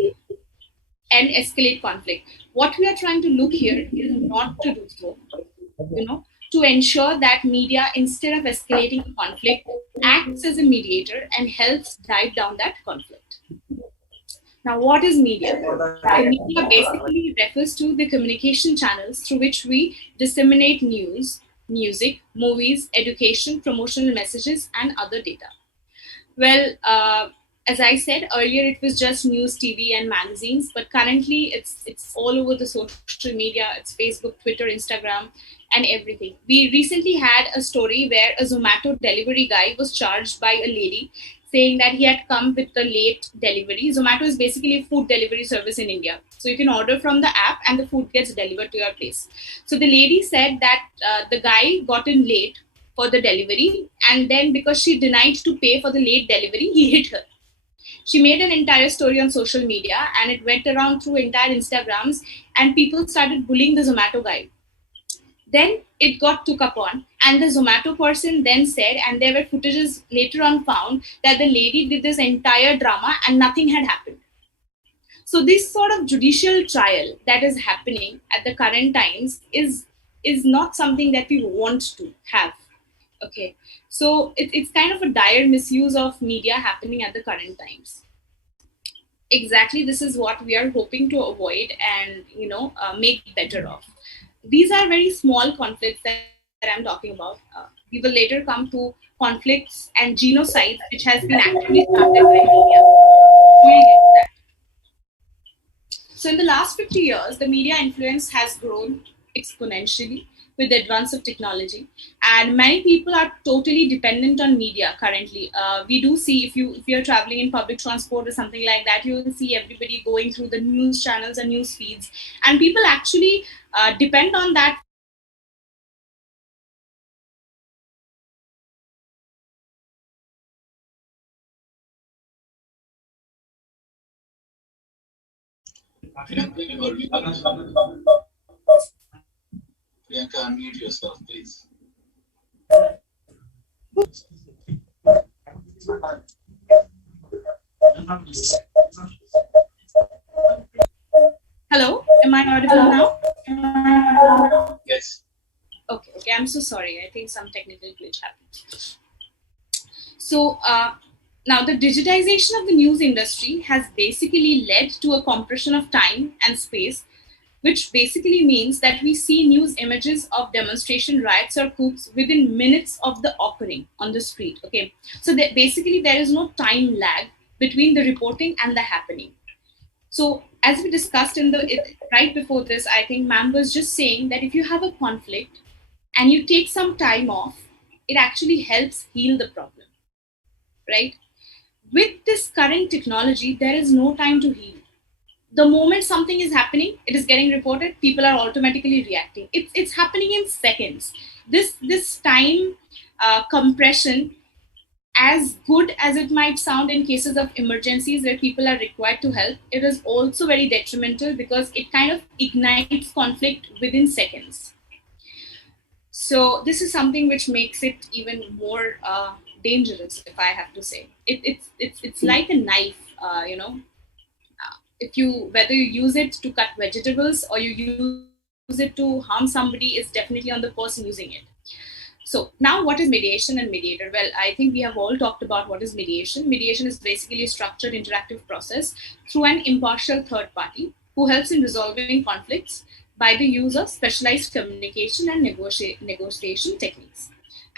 and escalate conflict. What we are trying to look here is not to do so, to ensure that media, instead of escalating conflict, acts as a mediator and helps dive down that conflict. Now, what is media? So, media basically refers to the communication channels through which we disseminate news, music, movies, education, promotional messages, and other data. Well, as I said earlier, it was just news, TV, and magazines, but currently it's all over the social media. It's Facebook, Twitter, Instagram, and everything. We recently had a story where a Zomato delivery guy was charged by a lady saying that he had come with the late delivery. Zomato is basically a food delivery service in India. So you can order from the app and the food gets delivered to your place. So the lady said that the guy got in late for the delivery, and then because she denied to pay for the late delivery, he hit her. She made an entire story on social media and it went around through entire Instagrams, and people started bullying the Zomato guy. Then it got took upon, and the Zomato person then said, and there were footages later on found that the lady did this entire drama and nothing had happened. So this sort of judicial trial that is happening at the current times is not something that we want to have. Okay, so it's kind of a dire misuse of media happening at the current times. Exactly, this is what we are hoping to avoid and make better of. These are very small conflicts that I'm talking about. We will later come to conflicts and genocides, which has been actively started by media. We'll get to that. So in the last 50 years, the media influence has grown exponentially with the advance of technology, and many people are totally dependent on media currently. We do see, if you're traveling in public transport or something like that, you will see everybody going through the news channels and news feeds, and people actually depend on that. Priyanka, unmute yourself, please. Hello, am I audible now? Yes. Okay, I'm so sorry. I think some technical glitch happened. So now the digitization of the news industry has basically led to a compression of time and space, which basically means that we see news images of demonstration riots or coups within minutes of the occurring on the street. Okay, so basically there is no time lag between the reporting and the happening. So as we discussed right before this, I think ma'am was just saying that if you have a conflict and you take some time off, it actually helps heal the problem, right? With this current technology, there is no time to heal. The moment something is happening, it is getting reported, people are automatically reacting. It's happening in seconds. This time compression, as good as it might sound in cases of emergencies where people are required to help, it is also very detrimental because it kind of ignites conflict within seconds. So this is something which makes it even more dangerous, if I have to say. It's like a knife, if you, whether you use it to cut vegetables or you use it to harm somebody, is definitely on the person using it. So now, what is mediation and mediator? Well, I think we have all talked about what is mediation. Mediation is basically a structured interactive process through an impartial third party who helps in resolving conflicts by the use of specialized communication and negotiation techniques.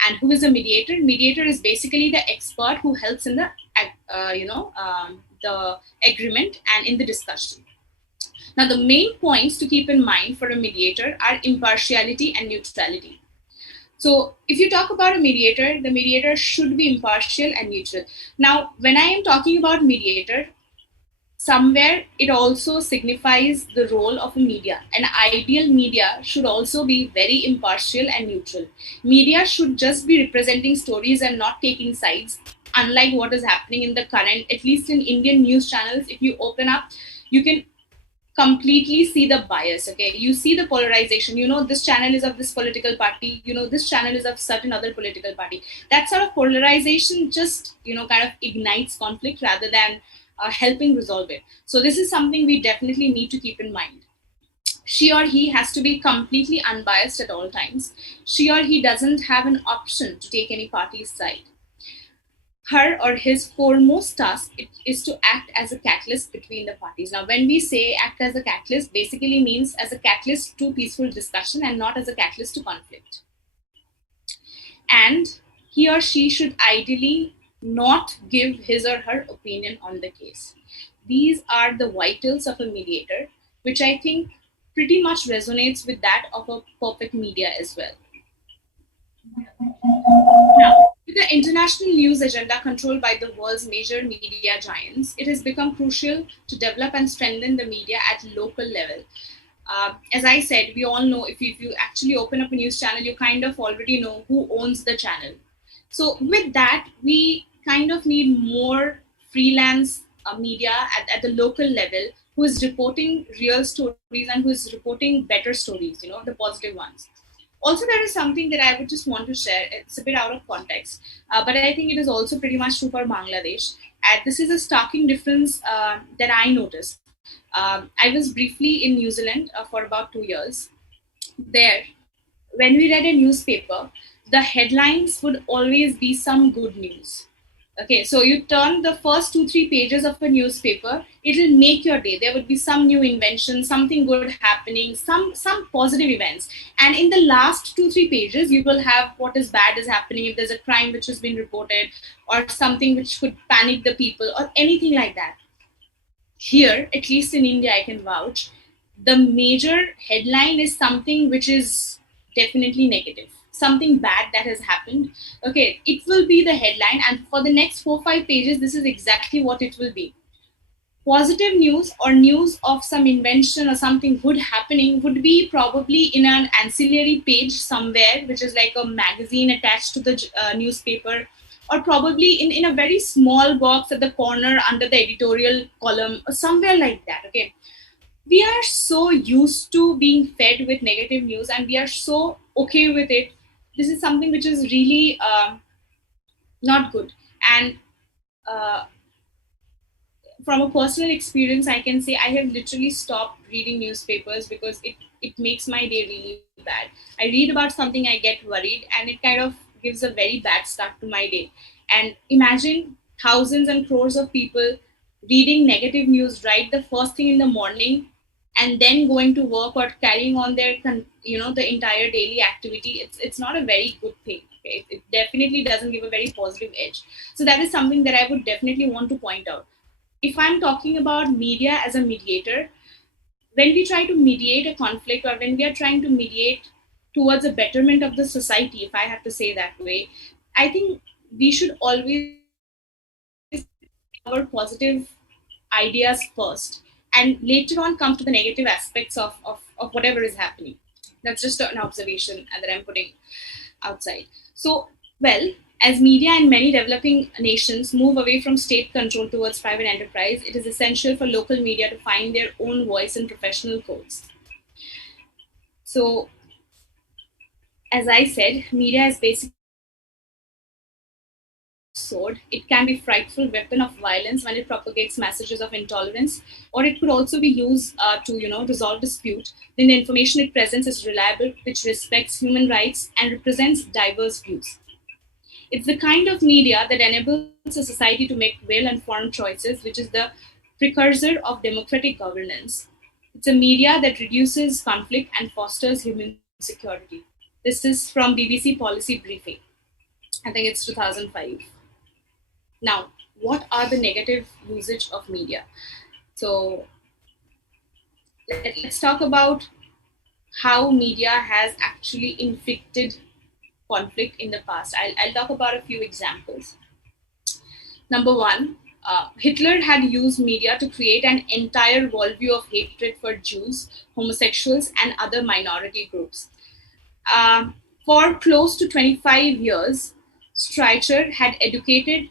And who is a mediator? Mediator is basically the expert who helps in the the agreement and in the discussion. Now, the main points to keep in mind for a mediator are impartiality and neutrality. So if you talk about a mediator, the mediator should be impartial and neutral. Now, when I am talking about mediator, somewhere it also signifies the role of a media. An ideal media should also be very impartial and neutral. Media should just be representing stories and not taking sides, unlike what is happening in the current, at least in Indian news channels. If you open up, you can completely see the bias. Okay, you see the polarization. This channel is of this political party, this channel is of certain other political party. That sort of polarization just kind of ignites conflict rather than helping resolve it. So this is something we definitely need to keep in mind. She or he has to be completely unbiased at all times. She or he doesn't have an option to take any party's side. Her or his foremost task is to act as a catalyst between the parties. Now, when we say act as a catalyst, basically means as a catalyst to peaceful discussion and not as a catalyst to conflict. And he or she should ideally not give his or her opinion on the case. These are the vitals of a mediator, which I think pretty much resonates with that of a perfect media as well. Now, with the international news agenda controlled by the world's major media giants, it has become crucial to develop and strengthen the media at local level. As I said, we all know if you actually open up a news channel, you kind of already know who owns the channel. So with that, we kind of need more freelance media at the local level who is reporting real stories and who is reporting better stories, the positive ones. Also, there is something that I would just want to share. It's a bit out of context, but I think it is also pretty much true for Bangladesh. And this is a starking difference that I noticed. I was briefly in New Zealand for about 2 years. There, when we read a newspaper, the headlines would always be some good news. Okay, so you turn the first 2-3 pages of a newspaper, it'll make your day. There would be some new invention, something good happening, some positive events. And in the last 2-3 pages, you will have what is bad is happening, if there's a crime which has been reported, or something which could panic the people, or anything like that. Here, at least in India, I can vouch, the major headline is something which is definitely negative, something bad that has happened. Okay, it will be the headline, and for the next 4-5 pages, this is exactly what it will be. Positive news or news of some invention or something good happening would be probably in an ancillary page somewhere, which is like a magazine attached to the newspaper, or probably in a very small box at the corner under the editorial column, or somewhere like that. Okay, we are so used to being fed with negative news and we are so okay with it. This is something which is really not good. And uh, from a personal experience, I can say I have literally stopped reading newspapers because it makes my day really bad. I read about something, I get worried, and it kind of gives a very bad start to my day. And imagine thousands and crores of people reading negative news right the first thing in the morning, and then going to work or carrying on their the entire daily activity. It's not a very good thing. Okay? It definitely doesn't give a very positive edge. So that is something that I would definitely want to point out. If I'm talking about media as a mediator, when we try to mediate a conflict or when we are trying to mediate towards a betterment of the society, if I have to say that way, I think we should always cover positive ideas first and later on come to the negative aspects of whatever is happening. That's just an observation that I'm putting outside. So, well, as media in many developing nations move away from state control towards private enterprise, it is essential for local media to find their own voice in professional codes. So, as I said, media is basically sword. It can be a frightful weapon of violence when it propagates messages of intolerance, or it could also be used to resolve dispute. Then the information it presents is reliable, which respects human rights and represents diverse views. It's the kind of media that enables a society to make well-informed choices, which is the precursor of democratic governance. It's a media that reduces conflict and fosters human security. This is from BBC Policy Briefing. I think it's 2005. Now, what are the negative usage of media? So let's talk about how media has actually inflicted conflict in the past. I'll talk about a few examples. Number one, Hitler had used media to create an entire worldview of hatred for Jews, homosexuals, and other minority groups. For close to 25 years, Streicher had educated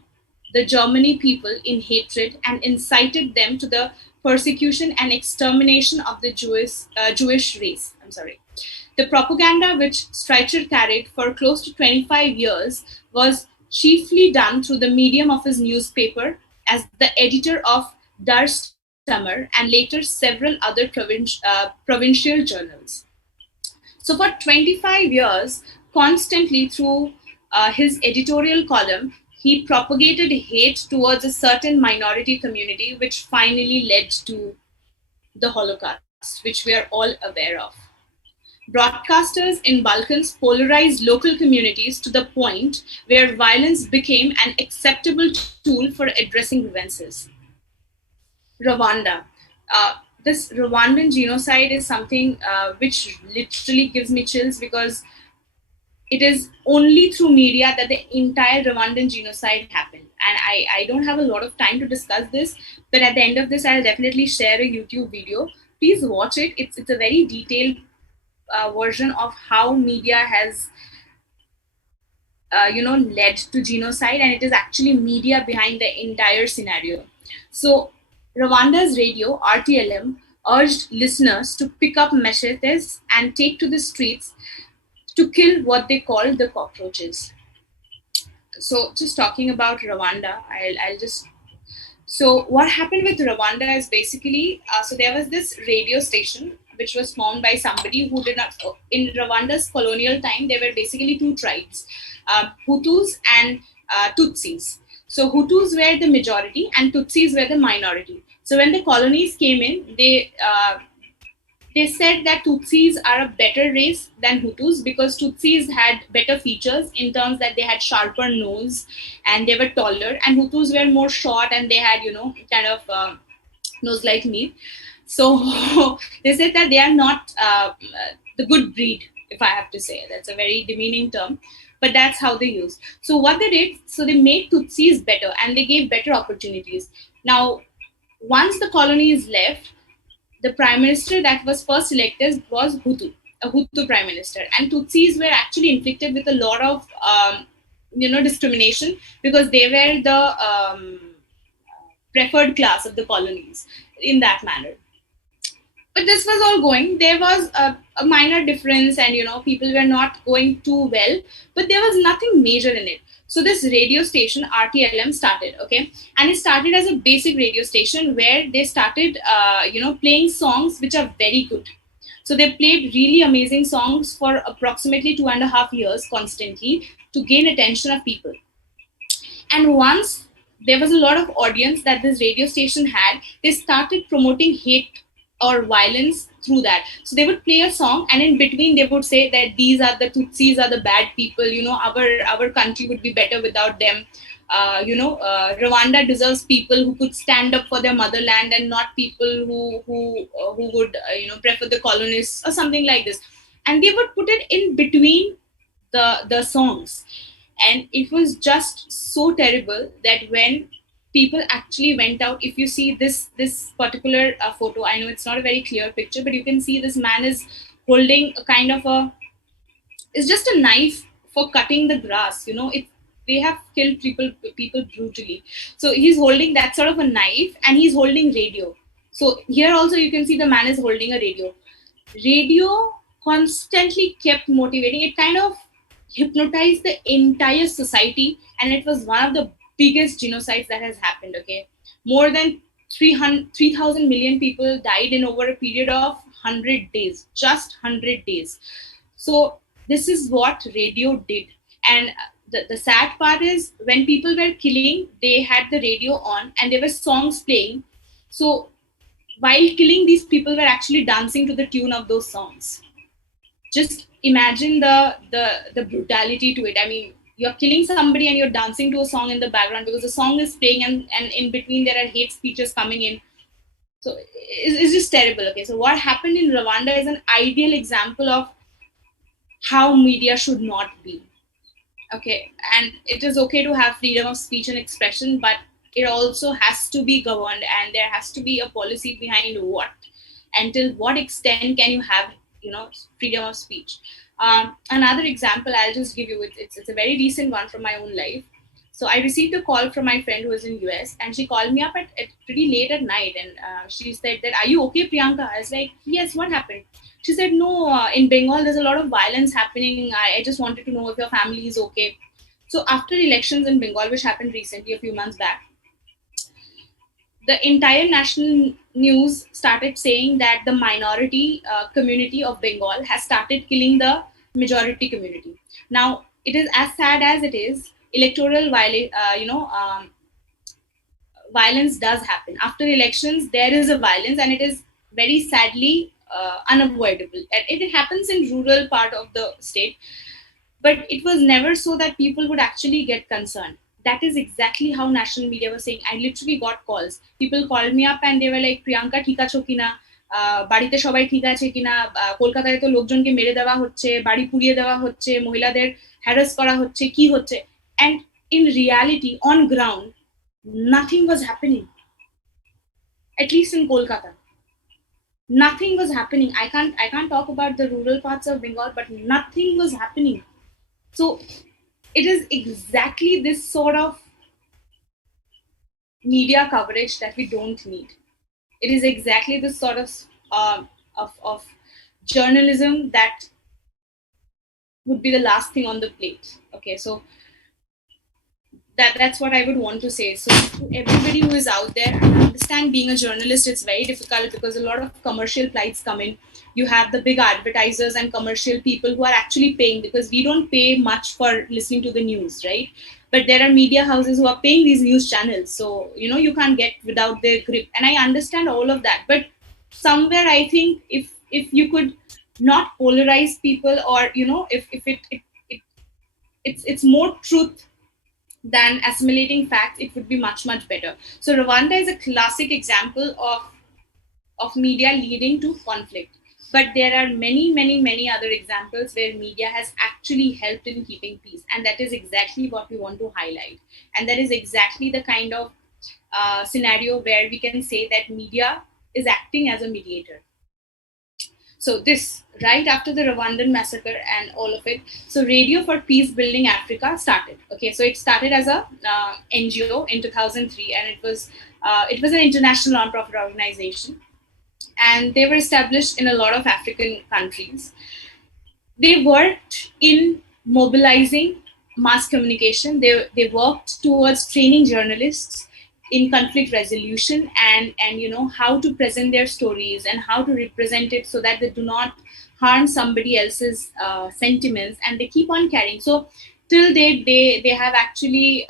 the Germany people in hatred and incited them to the persecution and extermination of the Jewish race. I'm sorry. The propaganda which Streicher carried for close to 25 years was chiefly done through the medium of his newspaper as the editor of Der Summer, and later several other provincial journals. So for 25 years, constantly through his editorial column, he propagated hate towards a certain minority community, which finally led to the Holocaust, which we are all aware of. Broadcasters in Balkans polarized local communities to the point where violence became an acceptable tool for addressing grievances. Rwanda. This Rwandan genocide is something which literally gives me chills, because it is only through media that the entire Rwandan genocide happened. And I don't have a lot of time to discuss this, but at the end of this, I'll definitely share a YouTube video. Please watch it. It's a very detailed version of how media has led to genocide, and it is actually media behind the entire scenario. So Rwanda's radio, RTLM, urged listeners to pick up machetes and take to the streets to kill what they called the cockroaches. So just talking about Rwanda, I'll just... So what happened with Rwanda is basically, so there was this radio station which was formed by somebody who did not... In Rwanda's colonial time, there were basically two tribes, Hutus and Tutsis. So Hutus were the majority and Tutsis were the minority. So when the colonies came in, they said that Tutsis are a better race than Hutus, because Tutsis had better features in terms that they had sharper nose and they were taller, and Hutus were more short and they had, kind of nose like me. So they said that they are not the good breed, if I have to say. That's a very demeaning term, but that's how they use. So what they did, so they made Tutsis better and they gave better opportunities. Now, once the colonies left, the prime minister that was first elected was Hutu, a Hutu prime minister. And Tutsis were actually inflicted with a lot of, discrimination, because they were the preferred class of the colonies in that manner. But this was all going. There was a minor difference, and people were not going too well, but there was nothing major in it. So this radio station RTLM started, okay, and it started as a basic radio station where they started, playing songs which are very good. So they played really amazing songs for approximately 2.5 years constantly to gain attention of people. And once there was a lot of audience that this radio station had, they started promoting hate or violence through that. So they would play a song, and in between they would say that these are the Tutsis are the bad people, our country would be better without them. Rwanda deserves people who could stand up for their motherland and not people who would prefer the colonists or something like this. And they would put it in between the songs, and it was just so terrible that when people actually went out, if you see this particular photo, I know it's not a very clear picture, but you can see this man is holding a kind of it's just a knife for cutting the grass. They have killed people brutally. So he's holding that sort of a knife, and he's holding radio. So here also you can see the man is holding a radio. Radio constantly kept motivating. It kind of hypnotized the entire society, and it was one of the biggest genocides that has happened, okay? More than 3,000 million people died in over a period of 100 days, just 100 days. So this is what radio did. And the sad part is, when people were killing, they had the radio on and there were songs playing. So while killing, these people were actually dancing to the tune of those songs. Just imagine the brutality to it. I mean, you're killing somebody and you're dancing to a song in the background because the song is playing, and in between there are hate speeches coming in. So it's just terrible. Okay, so what happened in Rwanda is an ideal example of how media should not be. Okay, and it is okay to have freedom of speech and expression, but it also has to be governed, and there has to be a policy behind what, until what extent can you have, freedom of speech. Another example I'll just give you, it's a very recent one from my own life. So I received a call from my friend who is in US, and she called me up at pretty late at night, and she said that, "Are you okay, Priyanka?" I was like, "Yes, what happened?" She said, "No, in Bengal there's a lot of violence happening. I just wanted to know if your family is okay." So after elections in Bengal, which happened recently, a few months back, the entire national news started saying that the minority community of Bengal has started killing the majority community. Now, it is as sad as it is. Electoral violence does happen after elections. There is a violence, and it is very sadly unavoidable. And it happens in rural part of the state, but it was never so that people would actually get concerned. That is exactly how national media was saying. I literally got calls. People called me up and they were like, Priyanka, ঠিক আছো কিনা, বাড়িতে সবাই ঠিক আছে কিনা, কলকাতায় তো লোকজনকে মেরে দেওয়া হচ্ছে, বাড়ি পুড়িয়ে দেওয়া হচ্ছে, মহিলাদের হ্যারাস করা হচ্ছে, কি হচ্ছে? And in reality, on ground, nothing was happening. At least in Kolkata, nothing was happening. I can't talk about the rural parts of Bengal, but nothing was happening. So it is exactly this sort of media coverage that we don't need. It is exactly this sort of journalism that would be the last thing on the plate. Okay, so that's what I would want to say. So to everybody who is out there, I understand being a journalist, it's very difficult because a lot of commercial plights come in. You have the big advertisers and commercial people who are actually paying, because we don't pay much for listening to the news, right? But there are media houses who are paying these news channels, so you can't get without their grip. And I understand all of that, but somewhere I think if you could not polarize people, or if it's more truth than assimilating facts, it would be much better. So Rwanda is a classic example of media leading to conflict, but there are many other examples where media has actually helped in keeping peace, and that is exactly what we want to highlight. And that is exactly the kind of scenario where we can say that media is acting as a mediator. So this, right after the Rwandan massacre and all of it, so Radio for Peace Building Africa started. Okay, so it started as a NGO in 2003, and it was an international non-profit organization, and they were established in a lot of African countries. They worked in mobilizing mass communication. They worked towards training journalists in conflict resolution, and how to present their stories and how to represent it so that they do not harm somebody else's sentiments, and they keep on carrying. So till date, they have actually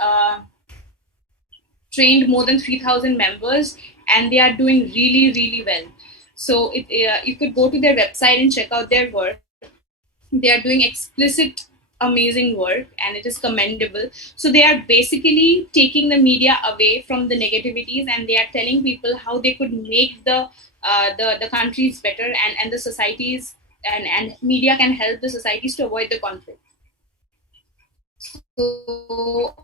trained more than 3,000 members, and they are doing really well. So you could go to their website and check out their work. They are doing explicit amazing work, and it is commendable. So they are basically taking the media away from the negativities, and they are telling people how they could make the countries better, and the societies, and media can help the societies to avoid the conflict. So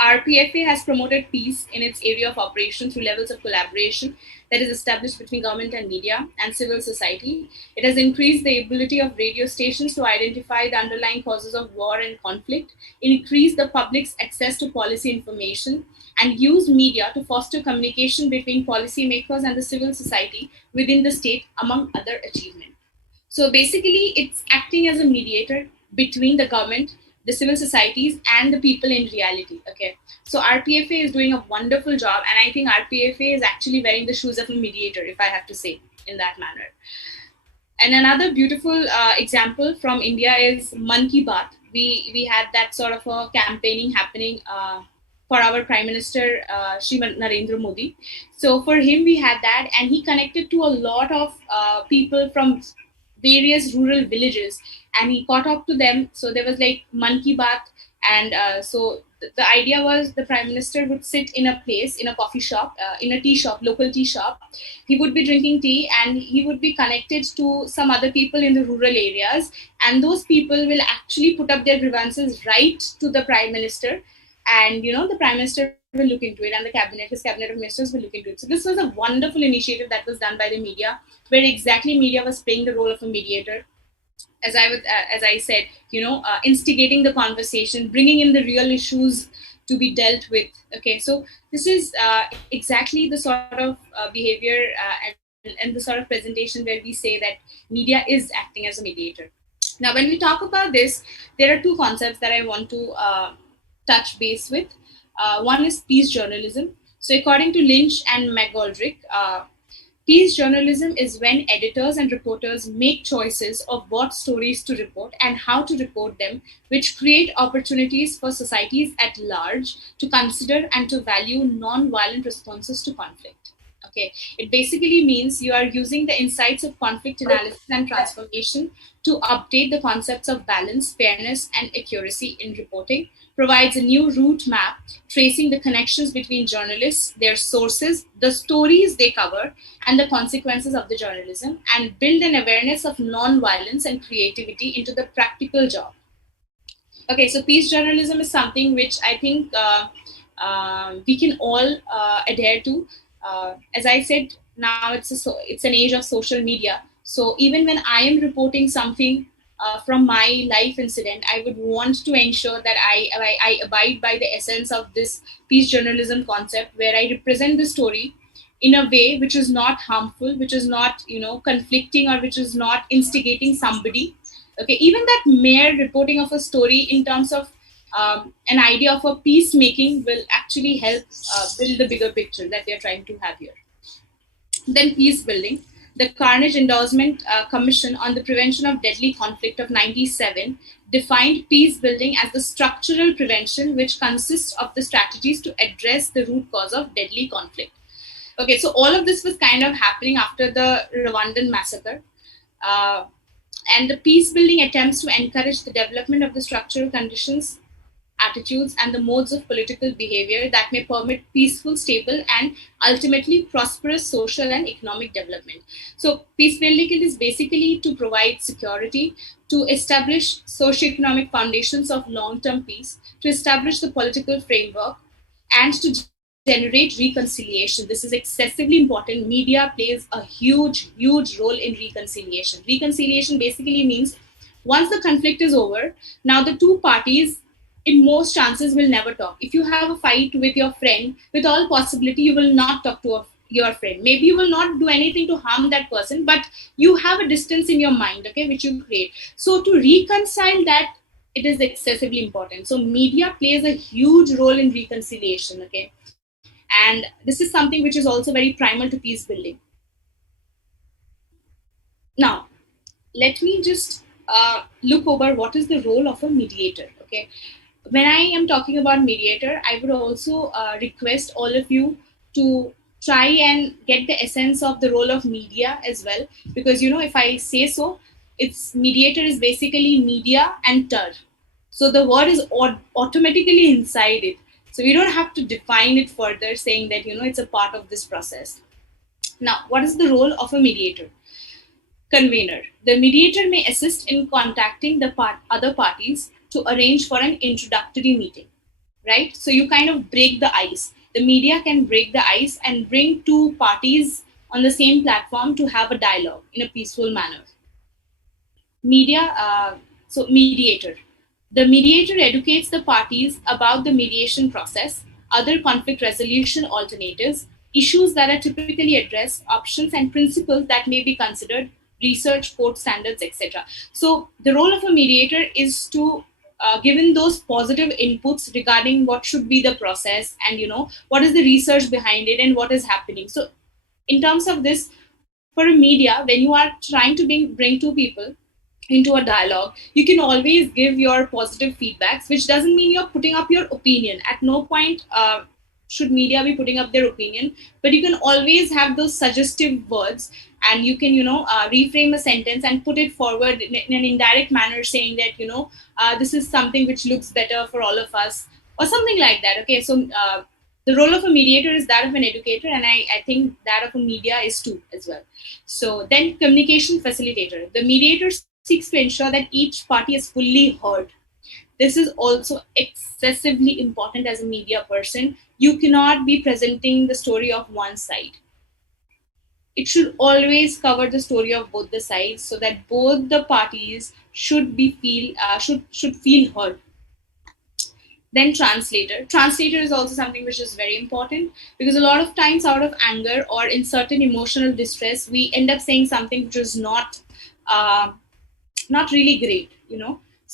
RPFA has promoted peace in its area of operation through levels of collaboration that is established between government and media and civil society. It has increased the ability of radio stations to identify the underlying causes of war and conflict, increased the public's access to policy information, and used media to foster communication between policymakers and the civil society within the state, among other achievements. So basically, it's acting as a mediator between the government, the civil societies, and the people in reality. Okay, so RPFA is doing a wonderful job, and I think RPFA is actually wearing the shoes of a mediator, if I have to say in that manner. And another beautiful example from India is Man Ki Baat. We had that sort of a campaigning happening for our Prime Minister, Shri Narendra Modi. So for him, we had that, and he connected to a lot of people from various rural villages, and he caught up to them. So there was like Man Ki Baat, and so the idea was the Prime Minister would sit in a place, in a coffee shop, in a tea shop, local tea shop. He would be drinking tea, and he would be connected to some other people in the rural areas, and those people will actually put up their grievances right to the Prime Minister, and the Prime Minister will look into it, and his cabinet of ministers will look into it. So this was a wonderful initiative that was done by the media, where exactly media was playing the role of a mediator. As I said, instigating the conversation, bringing in the real issues to be dealt with. Okay, so this is exactly the sort of behavior and the sort of presentation where we say that media is acting as a mediator. Now, when we talk about this, there are two concepts that I want to touch base with. One is peace journalism. So according to Lynch and McGoldrick, peace journalism is when editors and reporters make choices of what stories to report and how to report them, which create opportunities for societies at large to consider and to value non-violent responses to conflict. Okay, it basically means you are using the insights of conflict analysis and transformation to update the concepts of balance, fairness, and accuracy in reporting, provides a new route map tracing the connections between journalists, their sources, the stories they cover, and the consequences of the journalism, and build an awareness of non-violence and creativity into the practical job. Okay, so peace journalism is something which I think we can all adhere to. As I said, now it's an age of social media. So even when I am reporting something from my life incident, I would want to ensure that I abide by the essence of this peace journalism concept, where I represent the story in a way which is not harmful, which is not conflicting, or which is not instigating somebody. Okay, even that mere reporting of a story in terms of an idea of a peacemaking will actually help build the bigger picture that we are trying to have here. Then peace building. The Carnage Endorsement Commission on the Prevention of Deadly Conflict of 1997 defined peace building as the structural prevention which consists of the strategies to address the root cause of deadly conflict. Okay, so all of this was kind of happening after the Rwandan massacre. And the peace building attempts to encourage the development of the structural conditions, attitudes, and the modes of political behavior that may permit peaceful, stable, and ultimately prosperous social and economic development. So, peace building is basically to provide security, to establish socio-economic foundations of long-term peace, to establish the political framework, and to generate reconciliation. This is excessively important. Media plays a huge role in reconciliation. Reconciliation basically means once the conflict is over, now the two parties in most chances will never talk. If you have a fight with your friend, with all possibility you will not talk to your friend. Maybe you will not do anything to harm that person, but you have a distance in your mind, okay, which you create. So to reconcile that, it is excessively important. So media plays a huge role in reconciliation, okay. And this is something which is also very primal to peace building. Now, let me just look over what is the role of a mediator. Okay, when I am talking about mediator, I would also request all of you to try and get the essence of the role of media as well, because if I say so, it's mediator is basically media and ter. So the word is automatically inside it. So we don't have to define it further, saying that it's a part of this process. Now, what is the role of a mediator? Convener. The mediator may assist in contacting the other parties to arrange for an introductory meeting, right? So you kind of break the ice. The media can break the ice and bring two parties on the same platform to have a dialogue in a peaceful manner. Mediator. The mediator educates the parties about the mediation process, other conflict resolution alternatives, issues that are typically addressed, options and principles that may be considered, research, court standards, etc. So the role of a mediator is to given those positive inputs regarding what should be the process and what is the research behind it and what is happening. So in terms of this, for a media, when you are trying to bring two people into a dialogue, you can always give your positive feedbacks, which doesn't mean you're putting up your opinion. At no point should media be putting up their opinion, but you can always have those suggestive words, and you can reframe a sentence and put it forward in an indirect manner, saying that this is something which looks better for all of us, or something like that. Okay, so the role of a mediator is that of an educator, and I think that of a media is too as well. So then communication facilitator. The mediator seeks to ensure that each party is fully heard. This is also excessively important as a media person. You cannot be presenting the story of one side. It should always cover the story of both the sides, so that both the parties should feel heard. Then translator. Translator is also something which is very important, because a lot of times out of anger or in certain emotional distress, we end up saying something which is not really great,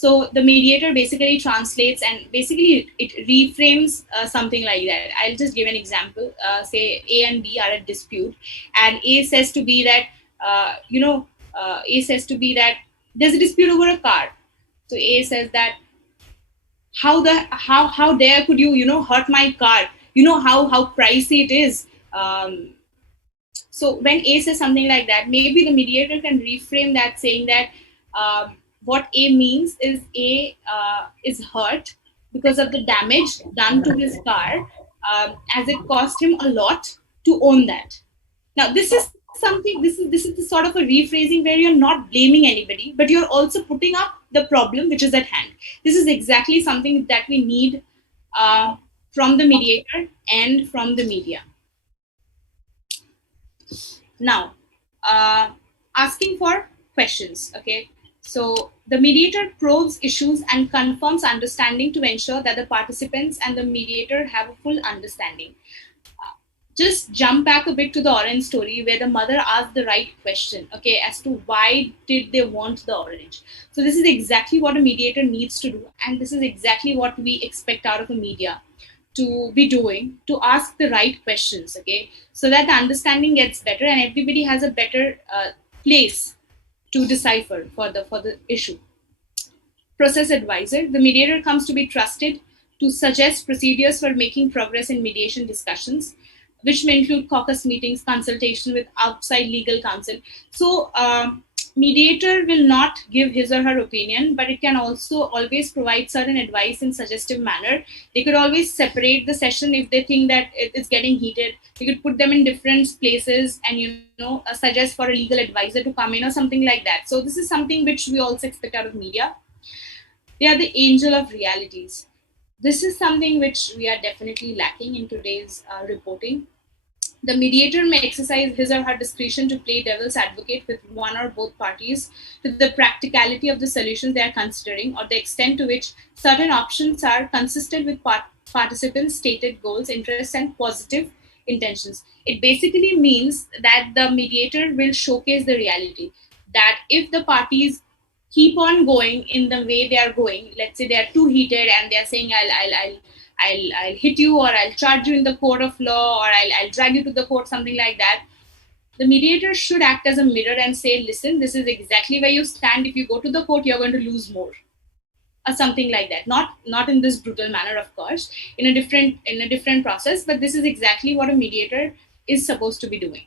So the mediator basically translates and basically it reframes something like that. I'll just give an example. Say A and B are at dispute, and A says to B that, A says to B that there's a dispute over a car. So A says that how dare could you hurt my car? You know how pricey it is. So when A says something like that, maybe the mediator can reframe that, saying that what A means is A is hurt because of the damage done to his car, as it cost him a lot to own that. Now this is something. This is the sort of a rephrasing where you're not blaming anybody, but you're also putting up the problem which is at hand. This is exactly something that we need from the mediator and from the media. Now, asking for questions, okay? So the mediator probes issues and confirms understanding to ensure that the participants and the mediator have a full understanding. Just jump back a bit to the orange story where the mother asked the right question, okay, as to why did they want the orange. So this is exactly what a mediator needs to do, and this is exactly what we expect out of a media to be doing, to ask the right questions, okay, so that the understanding gets better and everybody has a better place to decipher for the issue. Process advisor, the mediator comes to be trusted to suggest procedures for making progress in mediation discussions, which may include caucus meetings, consultation with outside legal counsel. So mediator will not give his or her opinion, but it can also always provide certain advice in suggestive manner. They could always separate the session if they think that it's getting heated. They could put them in different places and suggest for a legal advisor to come in or something like that. So this is something which we also expect out of media. They are the angel of realities. This is something which we are definitely lacking in today's reporting. The mediator may exercise his or her discretion to play devil's advocate with one or both parties to the practicality of the solutions they are considering or the extent to which certain options are consistent with participants' stated goals, interests, and positive intentions. It basically means that the mediator will showcase the reality that if the parties keep on going in the way they are going, let's say they are too heated and they are saying I'll hit you, or I'll charge you in the court of law, or I'll drag you to the court, something like that. The mediator should act as a mirror and say, listen, this is exactly where you stand. If you go to the court, you're going to lose more, or something like that. Not in this brutal manner, of course, in a different process, but this is exactly what a mediator is supposed to be doing.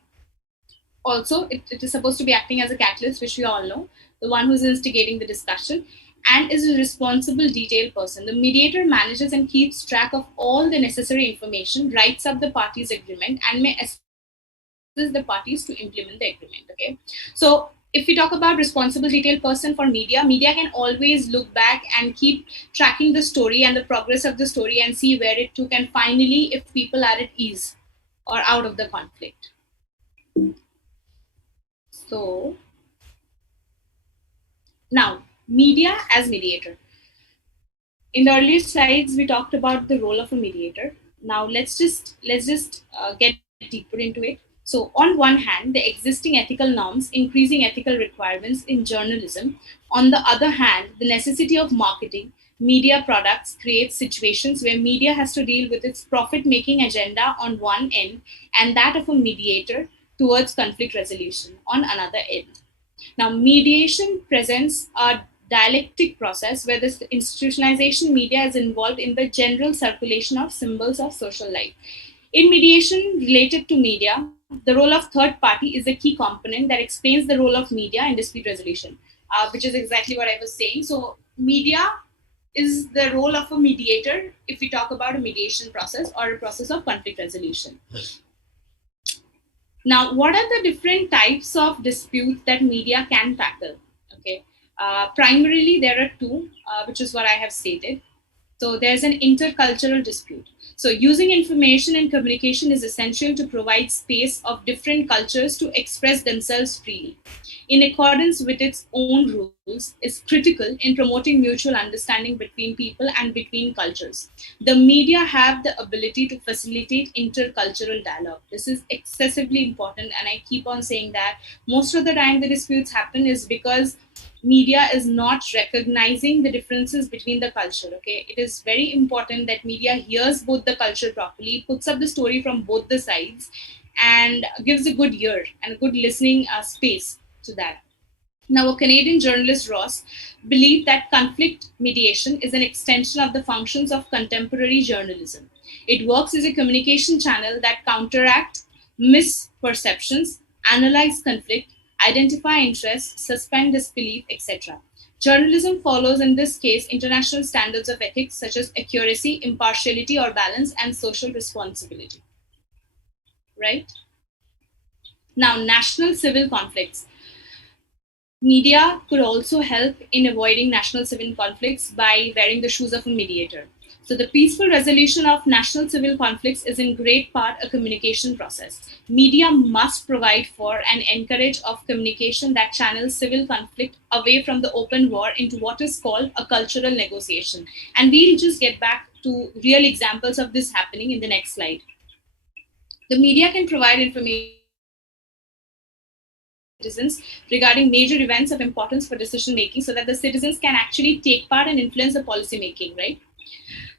Also, it is supposed to be acting as a catalyst, which we all know, the one who's instigating the discussion, and is a responsible detailed person. The mediator manages and keeps track of all the necessary information, writes up the parties' agreement, and may assist the parties to implement the agreement. Okay, so if we talk about responsible detailed person for media can always look back and keep tracking the story and the progress of the story and see where it took, and finally, if people are at ease or out of the conflict. So now, media as mediator. In the earlier slides, we talked about the role of a mediator. Now let's just get deeper into it. So on one hand, the existing ethical norms, increasing ethical requirements in journalism. On the other hand, the necessity of marketing media products creates situations where media has to deal with its profit-making agenda on one end and that of a mediator towards conflict resolution on another end. Now, mediation presents a dialectic process where the institutionalization media is involved in the general circulation of symbols of social life. In mediation related to media, the role of third party is a key component that explains the role of media in dispute resolution, which is exactly what I was saying. So media is the role of a mediator if we talk about a mediation process or a process of conflict resolution. Now, what are the different types of disputes that media can tackle? Okay, primarily there are two, which is what I have stated. So there's an intercultural dispute. So using information and communication is essential to provide space of different cultures to express themselves freely, in accordance with its own rules, is critical in promoting mutual understanding between people and between cultures. The media have the ability to facilitate intercultural dialogue. This is excessively important, and I keep on saying that most of the time the disputes happen is because media is not recognizing the differences between the culture. Okay, it is very important that media hears both the culture properly, puts up the story from both the sides, and gives a good ear and a good listening space to that. Now, a Canadian journalist, Ross, believed that conflict mediation is an extension of the functions of contemporary journalism. It works as a communication channel that counteracts misperceptions, analyze conflict, identify interest, suspend disbelief, etc. Journalism follows, in this case, international standards of ethics such as accuracy, impartiality or balance, and social responsibility. Right? Now, national civil conflicts. Media could also help in avoiding national civil conflicts by wearing the shoes of a mediator. So the peaceful resolution of national civil conflicts is in great part a communication process. Media must provide for and encourage of communication that channels civil conflict away from the open war into what is called a cultural negotiation. And we'll just get back to real examples of this happening in the next slide. The media can provide information citizens regarding major events of importance for decision making so that the citizens can actually take part and influence the policy making, right?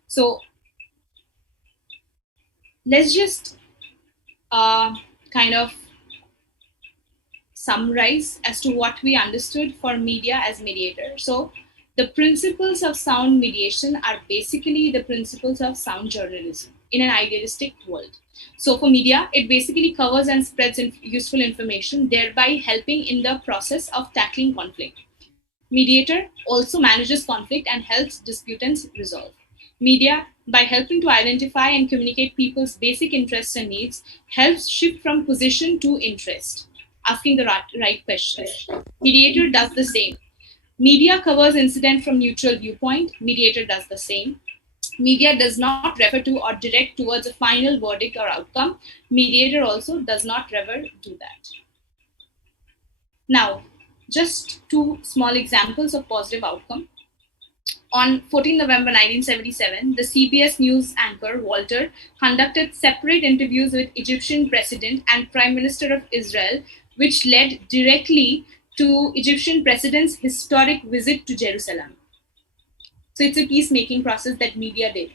So let's just kind of summarize as to what we understood for media as mediator. So the principles of sound mediation are basically the principles of sound journalism in an idealistic world. So for media, it basically covers and spreads useful information, thereby helping in the process of tackling conflict. Mediator also manages conflict and helps disputants resolve. Media, by helping to identify and communicate people's basic interests and needs, helps shift from position to interest, asking the right questions. Mediator does the same. Media covers incident from neutral viewpoint. Mediator does the same. Media does not refer to or direct towards a final verdict or outcome. Mediator also does not ever do that. Now, just two small examples of positive outcome. On 14 November 1977, the CBS News anchor Walter conducted separate interviews with Egyptian President and Prime Minister of Israel, which led directly to Egyptian President's historic visit to Jerusalem. So it's a peacemaking process that media did.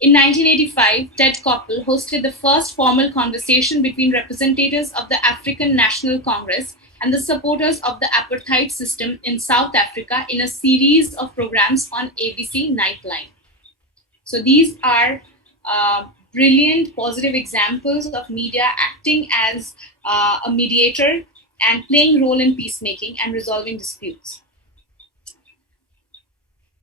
In 1985, Ted Koppel hosted the first formal conversation between representatives of the African National Congress and the supporters of the apartheid system in South Africa in a series of programs on ABC Nightline. So these are brilliant, positive examples of media acting as a mediator and playing a role in peacemaking and resolving disputes.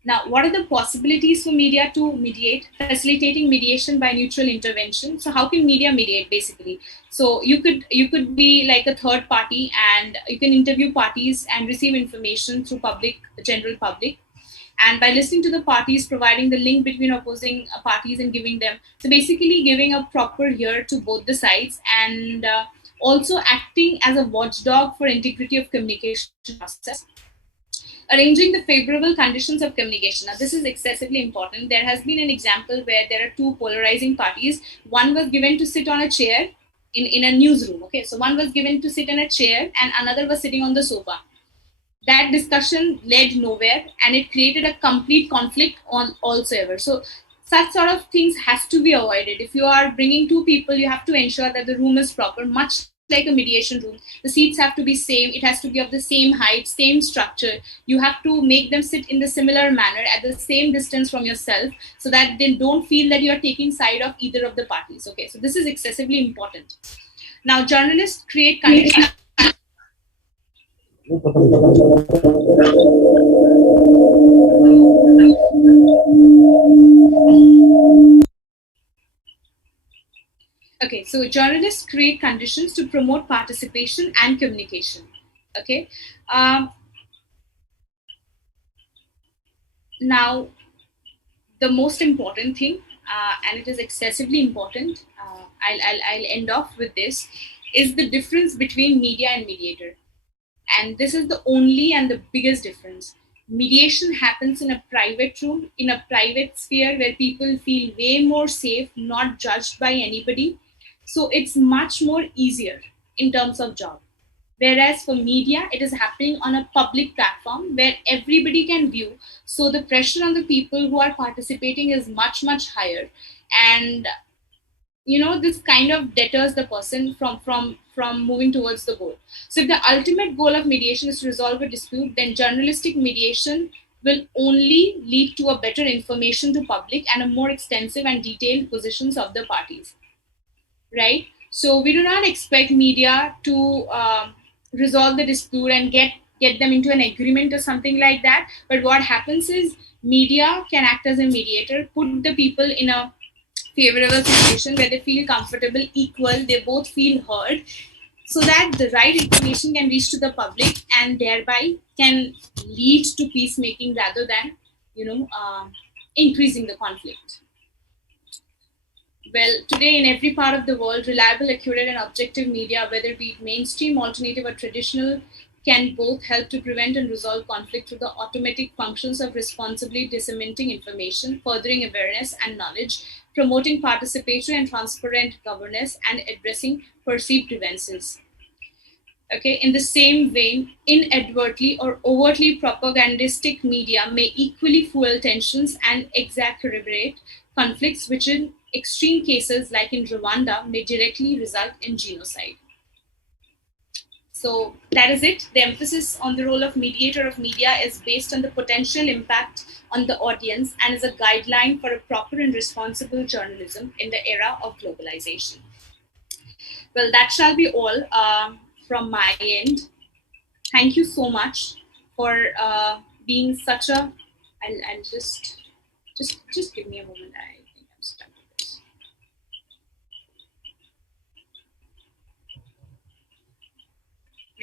Now, what are the possibilities for media to mediate? Facilitating mediation by neutral intervention. So how can media mediate basically? So you could be like a third party and you can interview parties and receive information through general public. And by listening to the parties, providing the link between opposing parties and giving them, so basically giving a proper ear to both the sides and also acting as a watchdog for integrity of communication process. Arranging the favorable conditions of communication. Now, this is excessively important. There has been an example where there are two polarizing parties. One was given to sit on a chair in a newsroom. Okay, so one was given to sit in a chair and another was sitting on the sofa. That discussion led nowhere and it created a complete conflict on also ever. So such sort of things has to be avoided. If you are bringing two people, you have to ensure that the room is proper, much like a mediation room. The seats have to be same. It has to be of the same height, same structure. You have to make them sit in the similar manner at the same distance from yourself so that they don't feel that you are taking side of either of the parties. Okay, so this is excessively important. Now, journalists create conditions. Okay, so journalists create conditions to promote participation and communication. Okay. Now, the most important thing, and it is excessively important, I'll end off with this, is the difference between media and mediator. And this is the only and the biggest difference. Mediation happens in a private room, in a private sphere where people feel way more safe, not judged by anybody. So it's much more easier in terms of job. Whereas for media, it is happening on a public platform where everybody can view. So the pressure on the people who are participating is much, much higher. And this kind of deters the person from moving towards the goal. So if the ultimate goal of mediation is to resolve a dispute, then journalistic mediation will only lead to a better information to public and a more extensive and detailed positions of the parties, right? So we do not expect media to resolve the dispute and get them into an agreement or something like that. But what happens is media can act as a mediator, put the people in a favorable situation where they feel comfortable, equal, they both feel heard, so that the right information can reach to the public and thereby can lead to peacemaking rather than, increasing the conflict. Well, today in every part of the world, reliable, accurate, and objective media, whether it be mainstream, alternative, or traditional, can both help to prevent and resolve conflict through the automatic functions of responsibly disseminating information, furthering awareness and knowledge, promoting participatory and transparent governance, and addressing perceived grievances. Okay, in the same vein, inadvertently or overtly propagandistic media may equally fuel tensions and exacerbate conflicts, which in extreme cases, like in Rwanda, may directly result in genocide. So that is it. The emphasis on the role of mediator of media is based on the potential impact on the audience and is a guideline for a proper and responsible journalism in the era of globalization. Well, that shall be all from my end. Thank you so much for being such a. I'll just give me a moment. I think I'm stuck with this.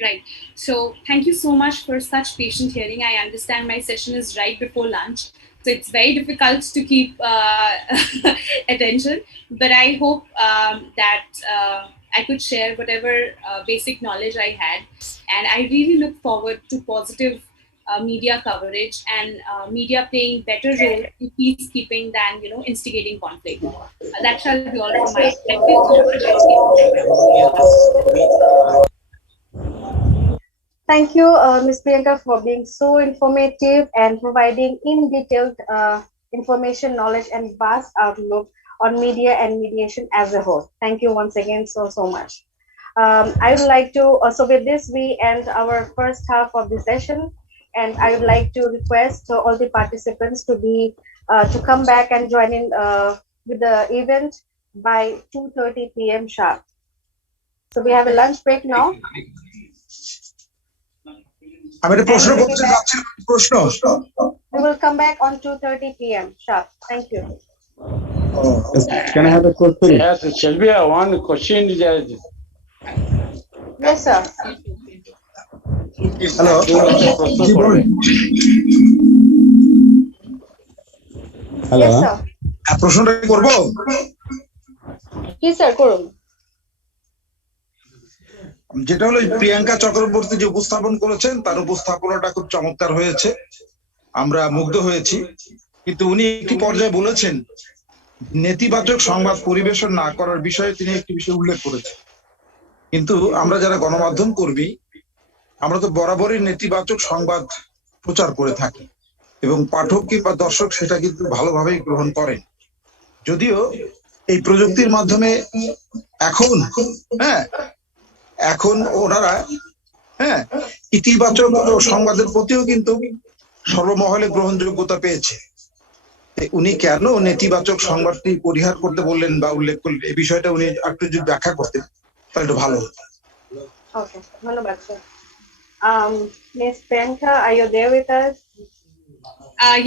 Right. So thank you so much for such patient hearing. I understand my session is right before lunch, so it's very difficult to keep attention. But I hope that I could share whatever basic knowledge I had, and I really look forward to positive media coverage and media playing better role in peacekeeping than instigating conflict. That shall be all from my side. Thank you so much. Thank you, Ms. Priyanka, for being so informative and providing in detailed information, knowledge, and vast outlook on media and mediation as a whole. Thank you once again so much. I would like to, so with this, we end our first half of the session, and I would like to request all the participants to come back and join in with the event by 2:30 p.m. sharp. So we have a lunch break now. আমি একটা প্রশ্ন করতে যাচ্ছিলাম প্রশ্ন We will come back on 2:30 p.m. sharp. Thank you. Can I have a question? Yes, Shelby, one question is Yes, sir. Hello জি বলুন Hello. Yes, sir. প্রশ্নটা করব Yes, sir. করুন। যেটা হলো প্রিয়াঙ্কা চক্রবর্তী যে উপস্থাপন করেছেন তার উপস্থাপনাটা খুব চমৎকার হয়েছে, আমরা মুগ্ধ হয়েছি। কিন্তু উনি একটি পর্যায়ে বলেছেন নেতিবাচক সংবাদ পরিবেশন না করার বিষয়ে তিনি একটি বিষয় উল্লেখ করেছেন। কিন্তু আমরা যারা গণমাধ্যম কর্মী আমরা তো বরাবরই নেতিবাচক সংবাদ প্রচার করে থাকি এবং পাঠক কিংবা দর্শক সেটা কিন্তু ভালোভাবেই গ্রহণ করেন। যদিও এই প্রযুক্তির মাধ্যমে এখন ওনারা ইতিবাচক সংবাদের প্রতিও কিন্তু সর্বমহলে গ্রহণযোগ্যতা পেয়েছে। উনি কেন নেতিবাচক সংবাদটি পরিহার করতে বললেন বা উল্লেখ করলেন এই বিষয়টা উনি একটু যদি ব্যাখ্যা করতেন তাহলে একটু ভালো হতো। Okay, ধন্যবাদ sir. Ms. Priyanka, are you there with us?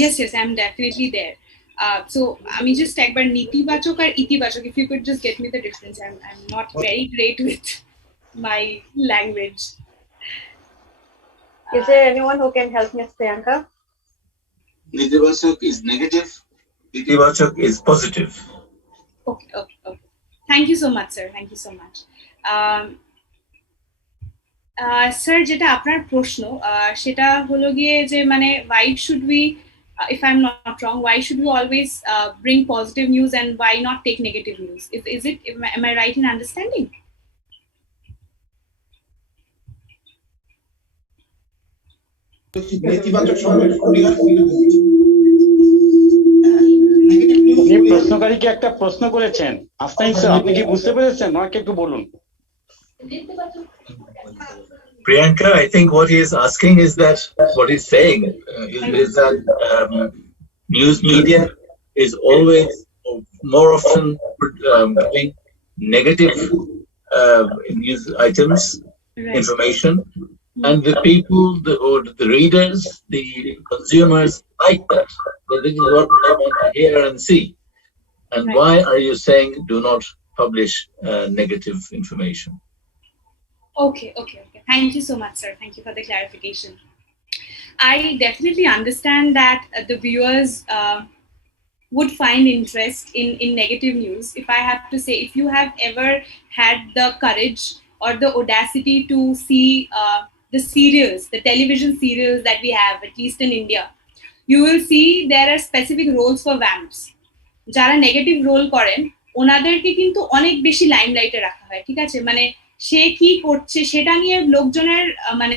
Yes, I'm definitely there. So আমি just একবার নেতিবাচক আর ইতিবাচক, if you could just get me the difference. I'm not very great with my language. Is there anyone who can help Ms. Priyanka? Netivachak is negative, Itivachak is positive. Okay. Thank you so much, sir. Thank you so much. Sir, যেটা আপনার প্রশ্ন সেটা হলো গিয়ে যে মানে why should we, if I'm not wrong, why should we always bring positive news and why not take negative news? Is it, am I right in understanding? নেতিবাচক সংবাদ পরিহার করতে বলছি। আপনি প্রশ্নকারীকে একটা প্রশ্ন করেছেন, আস্তাইন স্যার, আপনি কি বুঝতে পেরেছেন? আমাকে একটু বলুন। Priyanka, I think what he is asking is that what he's saying is that news media is always more often giving negative news items, Right. information, and the people, the readers, the consumers like that. So this is what they want to hear and see. And Right. why are you saying do not publish negative information? Okay. Thank you so much, sir. Thank you for the clarification. I definitely understand that the viewers would find interest in negative news. If I have to say, if you have ever had the courage or the audacity to see the serials, the television serials that we have, at least in India, you will see there are specific roles for vamps. যারা negative role করেন ওনাদেরকে কিন্তু অনেক বেশি লাইমলাইটে রাখা হয়, ঠিক আছে? মানে সে কি করছে সেটা নিয়ে লোকজনের মানে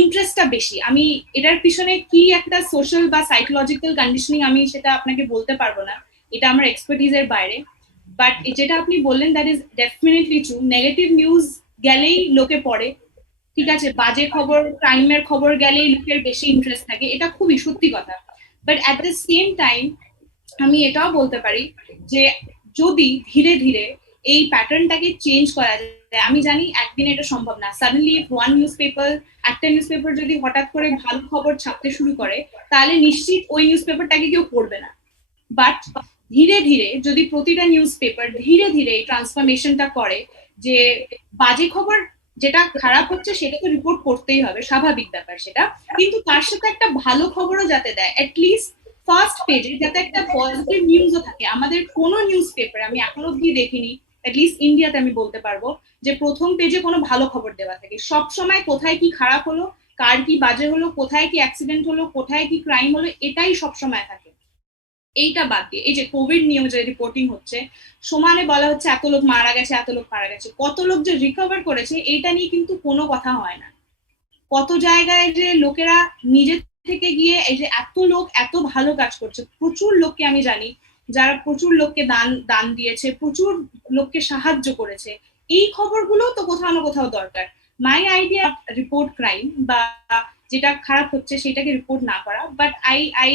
ইন্টারেস্টটা বেশি। আমি এটার পিছনে কি একটা সোশ্যাল বা সাইকোলজিক্যাল কন্ডিশনিং আমি সেটা আপনাকে বলতে পারবো না, এটা আমার এক্সপার্টিজের বাইরে। বাট যেটা আপনি বললেন that is definitely true. Negative news গেলেই লোকে পড়ে, ঠিক আছে? বাজে খবর, ক্রাইমের খবর গেলেই লোকের বেশি ইন্টারেস্ট থাকে, এটা খুবই সত্যি কথা। But at the same time আমি এটাও বলতে পারি যে যদি ধীরে ধীরে এই প্যাটার্নটাকে চেঞ্জ করা যায়, আমি জানি একদিনে এটা সম্ভব না। সাডেনলি একটা নিউজ পেপার যদি হঠাৎ করে ভালো খবর ছাপতে শুরু করে তাহলে নিশ্চিত ওই নিউজ পেপারটাকে কেউ পড়বে না। বাট ধীরে ধীরে যদি প্রতিটা নিউজ পেপার ধীরে ধীরে এই ট্রান্সফরমেশনটা করে যে বাজে খবর যেটা খারাপ হচ্ছে সেটা তো রিপোর্ট করতেই হবে, স্বাভাবিক ব্যাপার সেটা, কিন্তু তার সাথে একটা ভালো খবরও যাতে দেয়, অ্যাটলিস্ট ফার্স্ট পেজে যাতে একটা পজিটিভ নিউজও থাকে। আমাদের কোনো নিউজ পেপার আমি এখন অব্দি দেখিনি, অ্যাটলিস্ট ইন্ডিয়াতে আমি বলতে পারবো, যে প্রথম পেজে কোনো ভালো খবর দেওয়া থাকে। সব সময় কোথায় কি খারাপ হলো, কার কি বাজে হলো, কোথায় কি অ্যাক্সিডেন্ট হলো, কোথায় কি ক্রাইম হলো, এটাই সব সময় থাকে। এইটা বাদ দিয়ে এই যে কোভিড নিয়ে যে রিপোর্টিং হচ্ছে, সমানে বলা হচ্ছে এত লোক মারা গেছে, এত লোক মারা গেছে, কত লোক যে রিকভার করেছে এইটা নিয়ে কিন্তু কোনো কথা হয় না। কত জায়গায় যে লোকেরা নিজে থেকে গিয়ে এই যে এত লোক এত ভালো কাজ করছে, প্রচুর লোককে আমি জানি যারা প্রচুর লোককে দান দিয়েছে, প্রচুর লোককে সাহায্য করেছে, এই খবরগুলো তো কোথাও না কোথাও দরকার। মাই আইডিয়া রিপোর্ট ক্রাইম বা যেটা খারাপ হচ্ছে সেটাকে রিপোর্ট না করা, but I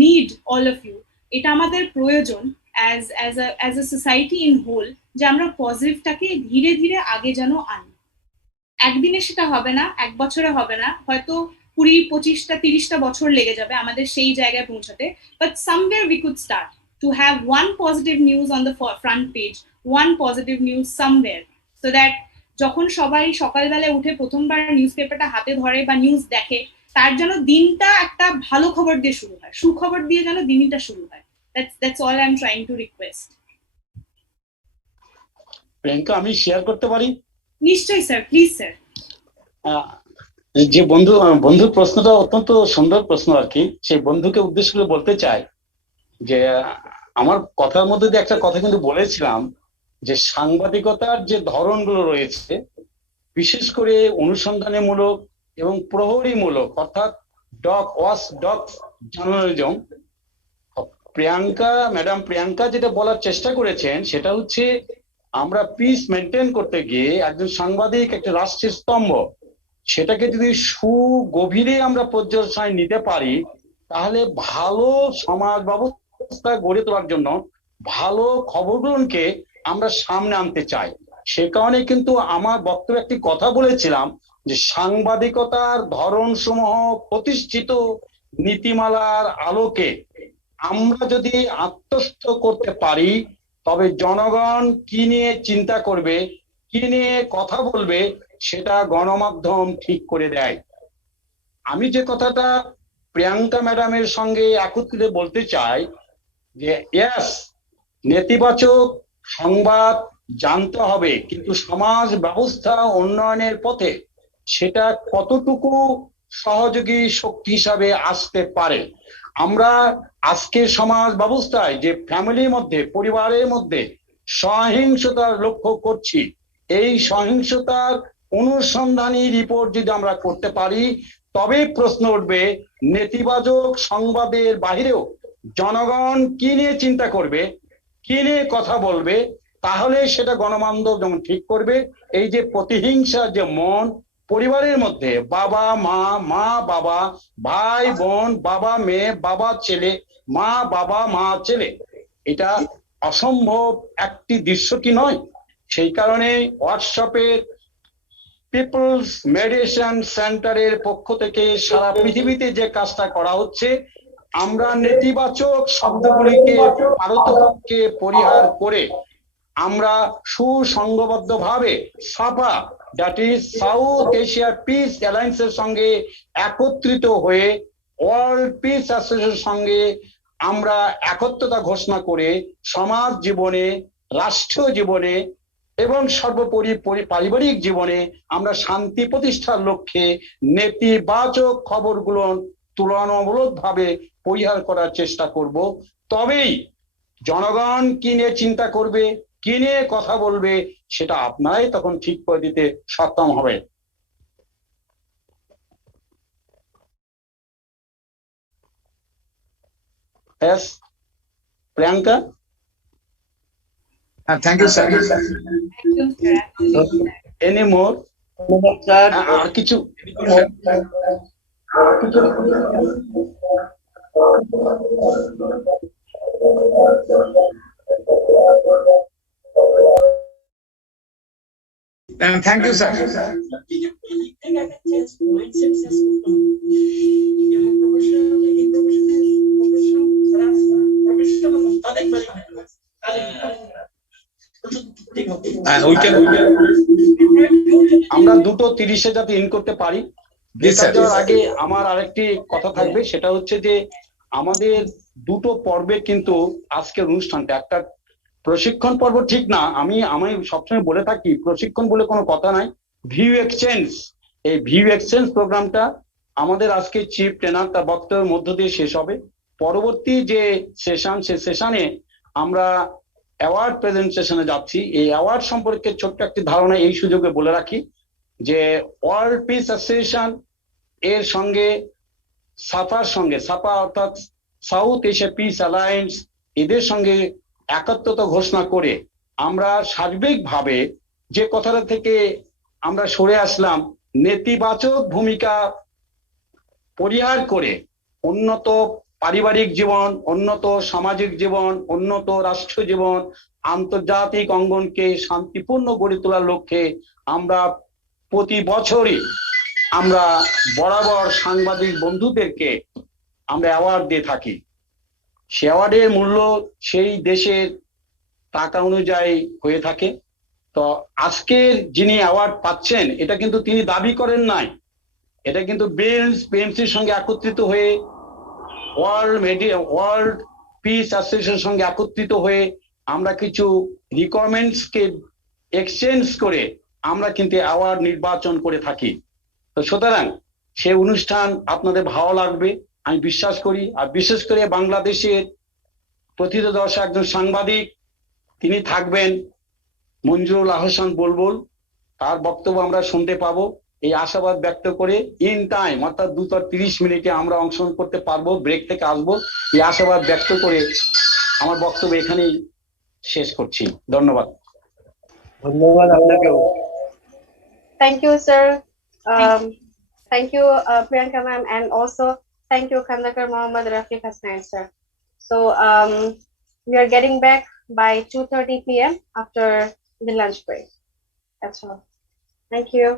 need all of you, এটা আমাদের প্রয়োজন as a society in whole, যে আমরা পজিটিভটাকে ধীরে ধীরে আগে যেন আনি। একদিনে সেটা হবে না, এক বছরে হবে না, হয়তো 20, 25টা 30টা বছর লেগে যাবে আমাদের সেই জায়গায় পৌঁছাতে। But somewhere we could start to have one positive news on the front page, one positive news somewhere, so that যখন সবাই সকালবেলায় উঠে প্রথমবার নিউজ পেপারটা হাতে ধরে বা নিউজ দেখে, তার যেন দিনটা একটা ভালো খবর দিয়ে শুরু হয়, সুখবর দিয়ে যেন দিনটা শুরু হয়। That's all I'm trying to request. Priyanka, আমি শেয়ার করতে পারি? নিশ্চয়ই স্যার, প্লিজ স্যার। যে বন্ধুর প্রশ্নটা অত্যন্ত সুন্দর প্রশ্ন আর কি, সেই বন্ধুকে উদ্দেশ্য করে বলতে চাই যে আমার কথার মধ্যে দিয়ে একটা কথা কিন্তু বলেছিলাম যে সাংবাদিকতার যে ধরনগুলো রয়েছে, বিশেষ করে অনুসন্ধানমূলক এবং প্রহরীমূলক, অর্থাৎ ডগ জার্নালিজম, ম্যাডাম প্রিয়াঙ্কা যেটা বলার চেষ্টা করেছেন সেটা হচ্ছে আমরা পিস মেনটেন করতে গিয়ে একজন সাংবাদিক একটা রাষ্ট্রের স্তম্ভ, সেটাকে যদি সুগভীরে আমরা পর্যালোচনায় নিতে পারি তাহলে ভালো সমাজ ব্যবস্থা গড়ে তোলার জন্য ভালো খবরগুলোকে আমরা সামনে আনতে চাই। সে কারণে কিন্তু আমার বক্তব্যে একটি কথা বলেছিলাম যে সাংবাদিকতার ধরন সমূহ প্রতিষ্ঠিত নীতিমালার আলোকে আমরা যদি আত্মস্থ করতে পারি তবে জনগণ কি নিয়ে চিন্তা করবে, কি নিয়ে কথা বলবে, সেটা গণমাধ্যম ঠিক করে দেয়। আমি যে কথাটা প্রিয়াঙ্কা ম্যাডামের সঙ্গে একত্রিত বলতে চাই যে ইয়েস, নেতিবাচক সংবাদ জানতে হবে, কিন্তু সমাজ ব্যবস্থা উন্নয়নের পথে সেটা কতটুকু সহযোগী শক্তি হিসাবে আসতে পারে। আমরা আজকে সমাজ ব্যবস্থায় যে ফ্যামিলির মধ্যে, পরিবারের মধ্যে সহিংসতার লক্ষ্য করছি, এই সহিংসতার অনুসন্ধানী রিপোর্ট যদি আমরা করতে পারি তবেই প্রশ্ন উঠবে নেতিবাচক সংবাদের বাহিরেও জনগণ কি নিয়ে চিন্তা করবে, কি নিয়ে কথা বলবে, তাহলে সেটা গণমাধ্যম যেমন ঠিক করবে। এই যে প্রতিহিংসার যে মন পরিবারের মধ্যে, বাবা মা, মা বাবা, ভাই বোন, বাবা মেয়ে, বাবা ছেলে, মা বাবা মা ছেলে, এটা অসম্ভব একটি দৃশ্য কি নয়? সেই কারণে হোয়াটসঅ্যাপের পিপলস মেডিয়েশন সেন্টারের পক্ষ থেকে সারা পৃথিবীতে যে কাজটা করা হচ্ছে, আমরা নেতিবাচক শব্দগুলিকে পারতপক্ষে পরিহার করে আমরা সুসংঘবদ্ধভাবে সাফা, that is South Asia peace অ্যালায়েন্সের সঙ্গে একত্রিত হয়ে ওয়ার্ল্ড পিস অ্যাসোসিয়েশনের সঙ্গে আমরা একত্রতা ঘোষণা করে সমাজ জীবনে, রাষ্ট্র জীবনে এবং সর্বোপরি পারিবারিক জীবনে আমরা শান্তি প্রতিষ্ঠার লক্ষ্যে নেতিবাচক খবরগুলো তুলনামূলকভাবে পরিহার করার চেষ্টা করব। তবেই জনগণ কি নিয়ে চিন্তা করবে, কি নিয়ে কথা বলবে, সেটা আপনারাই তখন ঠিক করে দিতে সক্ষম হবে। Yes, Priyanka? Thank you sir. Any more? আর কিছু? Thank you sir. আমরা 2:30 যাতে ইন করতে পারি। যাওয়ার আগে আমার আরেকটি কথা থাকবে, সেটা হচ্ছে যে আমাদের দুটো পর্বে কিন্তু আজকের অনুষ্ঠানটা একটা প্রশিক্ষণ পর্ব ঠিক না, আমি সবসময় বলে থাকি প্রশিক্ষণ বলে কোনো কথা নাই, ভিউ এক্সচেঞ্জ। এই ভিউ এক্সচেঞ্জ প্রোগ্রামটা আমাদের আজকে চিফ ট্রেনার তার বক্তব্যের মধ্য দিয়ে শেষ হবে। পরবর্তী যে সেশন, সে সেশনে আমরা অ্যাওয়ার্ড প্রেজেন্টেশনে যাচ্ছি। এই অ্যাওয়ার্ড সম্পর্কে ছোট্ট একটি ধারণা এই সুযোগে বলে রাখি যে ওয়ার্ল্ড পিস অ্যাসোসিয়েশন এর সঙ্গে সাফার সঙ্গে, সাফা অর্থাৎ সাউথ এশিয়া পিস অ্যালায়েন্স, এদের সঙ্গে একাত্মতা ঘোষণা করে আমরা সার্বিকভাবে যে কথাটা থেকে আমরা সরে আসলাম, নেতিবাচক ভূমিকা পরিহার করে উন্নত পারিবারিক জীবন, উন্নত সামাজিক জীবন, উন্নত রাষ্ট্র জীবন, আন্তর্জাতিক অঙ্গনকে শান্তিপূর্ণ গড়ে তোলার লক্ষ্যে আমরা প্রতি বছরই আমরা বরাবর সাংবাদিক বন্ধুদেরকে আমরা অ্যাওয়ার্ড দিয়ে থাকি। সে অ্যাওয়ার্ডের মূল্য সেই দেশের টাকা অনুযায়ী হয়ে থাকে। তো আজকের যিনি অ্যাওয়ার্ড পাচ্ছেন, এটা কিন্তু তিনি দাবি করেন নাই, এটা কিন্তু বিএমসির সঙ্গে একত্রিত হয়ে ওয়ার্ল্ড পিস অ্যাসোসিয়েশনের সঙ্গে একত্রিত হয়ে আমরা কিছু রিকোয়ারমেন্টসকে এক্সচেঞ্জ করে আমরা কিন্তু অ্যাওয়ার্ড নির্বাচন করে থাকি। তো সুতরাং সে অনুষ্ঠান আপনাদের ভালো লাগবে আমি বিশ্বাস করি। আর বিশেষ করে বাংলাদেশের প্রথিতযশা একজন সাংবাদিক তিনি থাকবেন, মঞ্জুরুল আহসান বুলবুল, তার বক্তব্য আমরা শুনতে পাবো, এই আশাবাদ ব্যক্ত করে ইন টাইম অর্থাৎ 2:30 আমরা অংশগ্রহণ করতে পারবো, ব্রেক থেকে আসবো, এই আশাবাদ ব্যক্ত করে আমার বক্তব্য এখানেই শেষ করছি। ধন্যবাদ। ধন্যবাদ আপনাকেও। Thank you, sir. Thank you, Priyanka ma'am, and also thank you, Khandakar Mohammad Rafiq Hasnain, sir. So we are getting back by 2:30 p.m. after the lunch break. That's all. Thank you.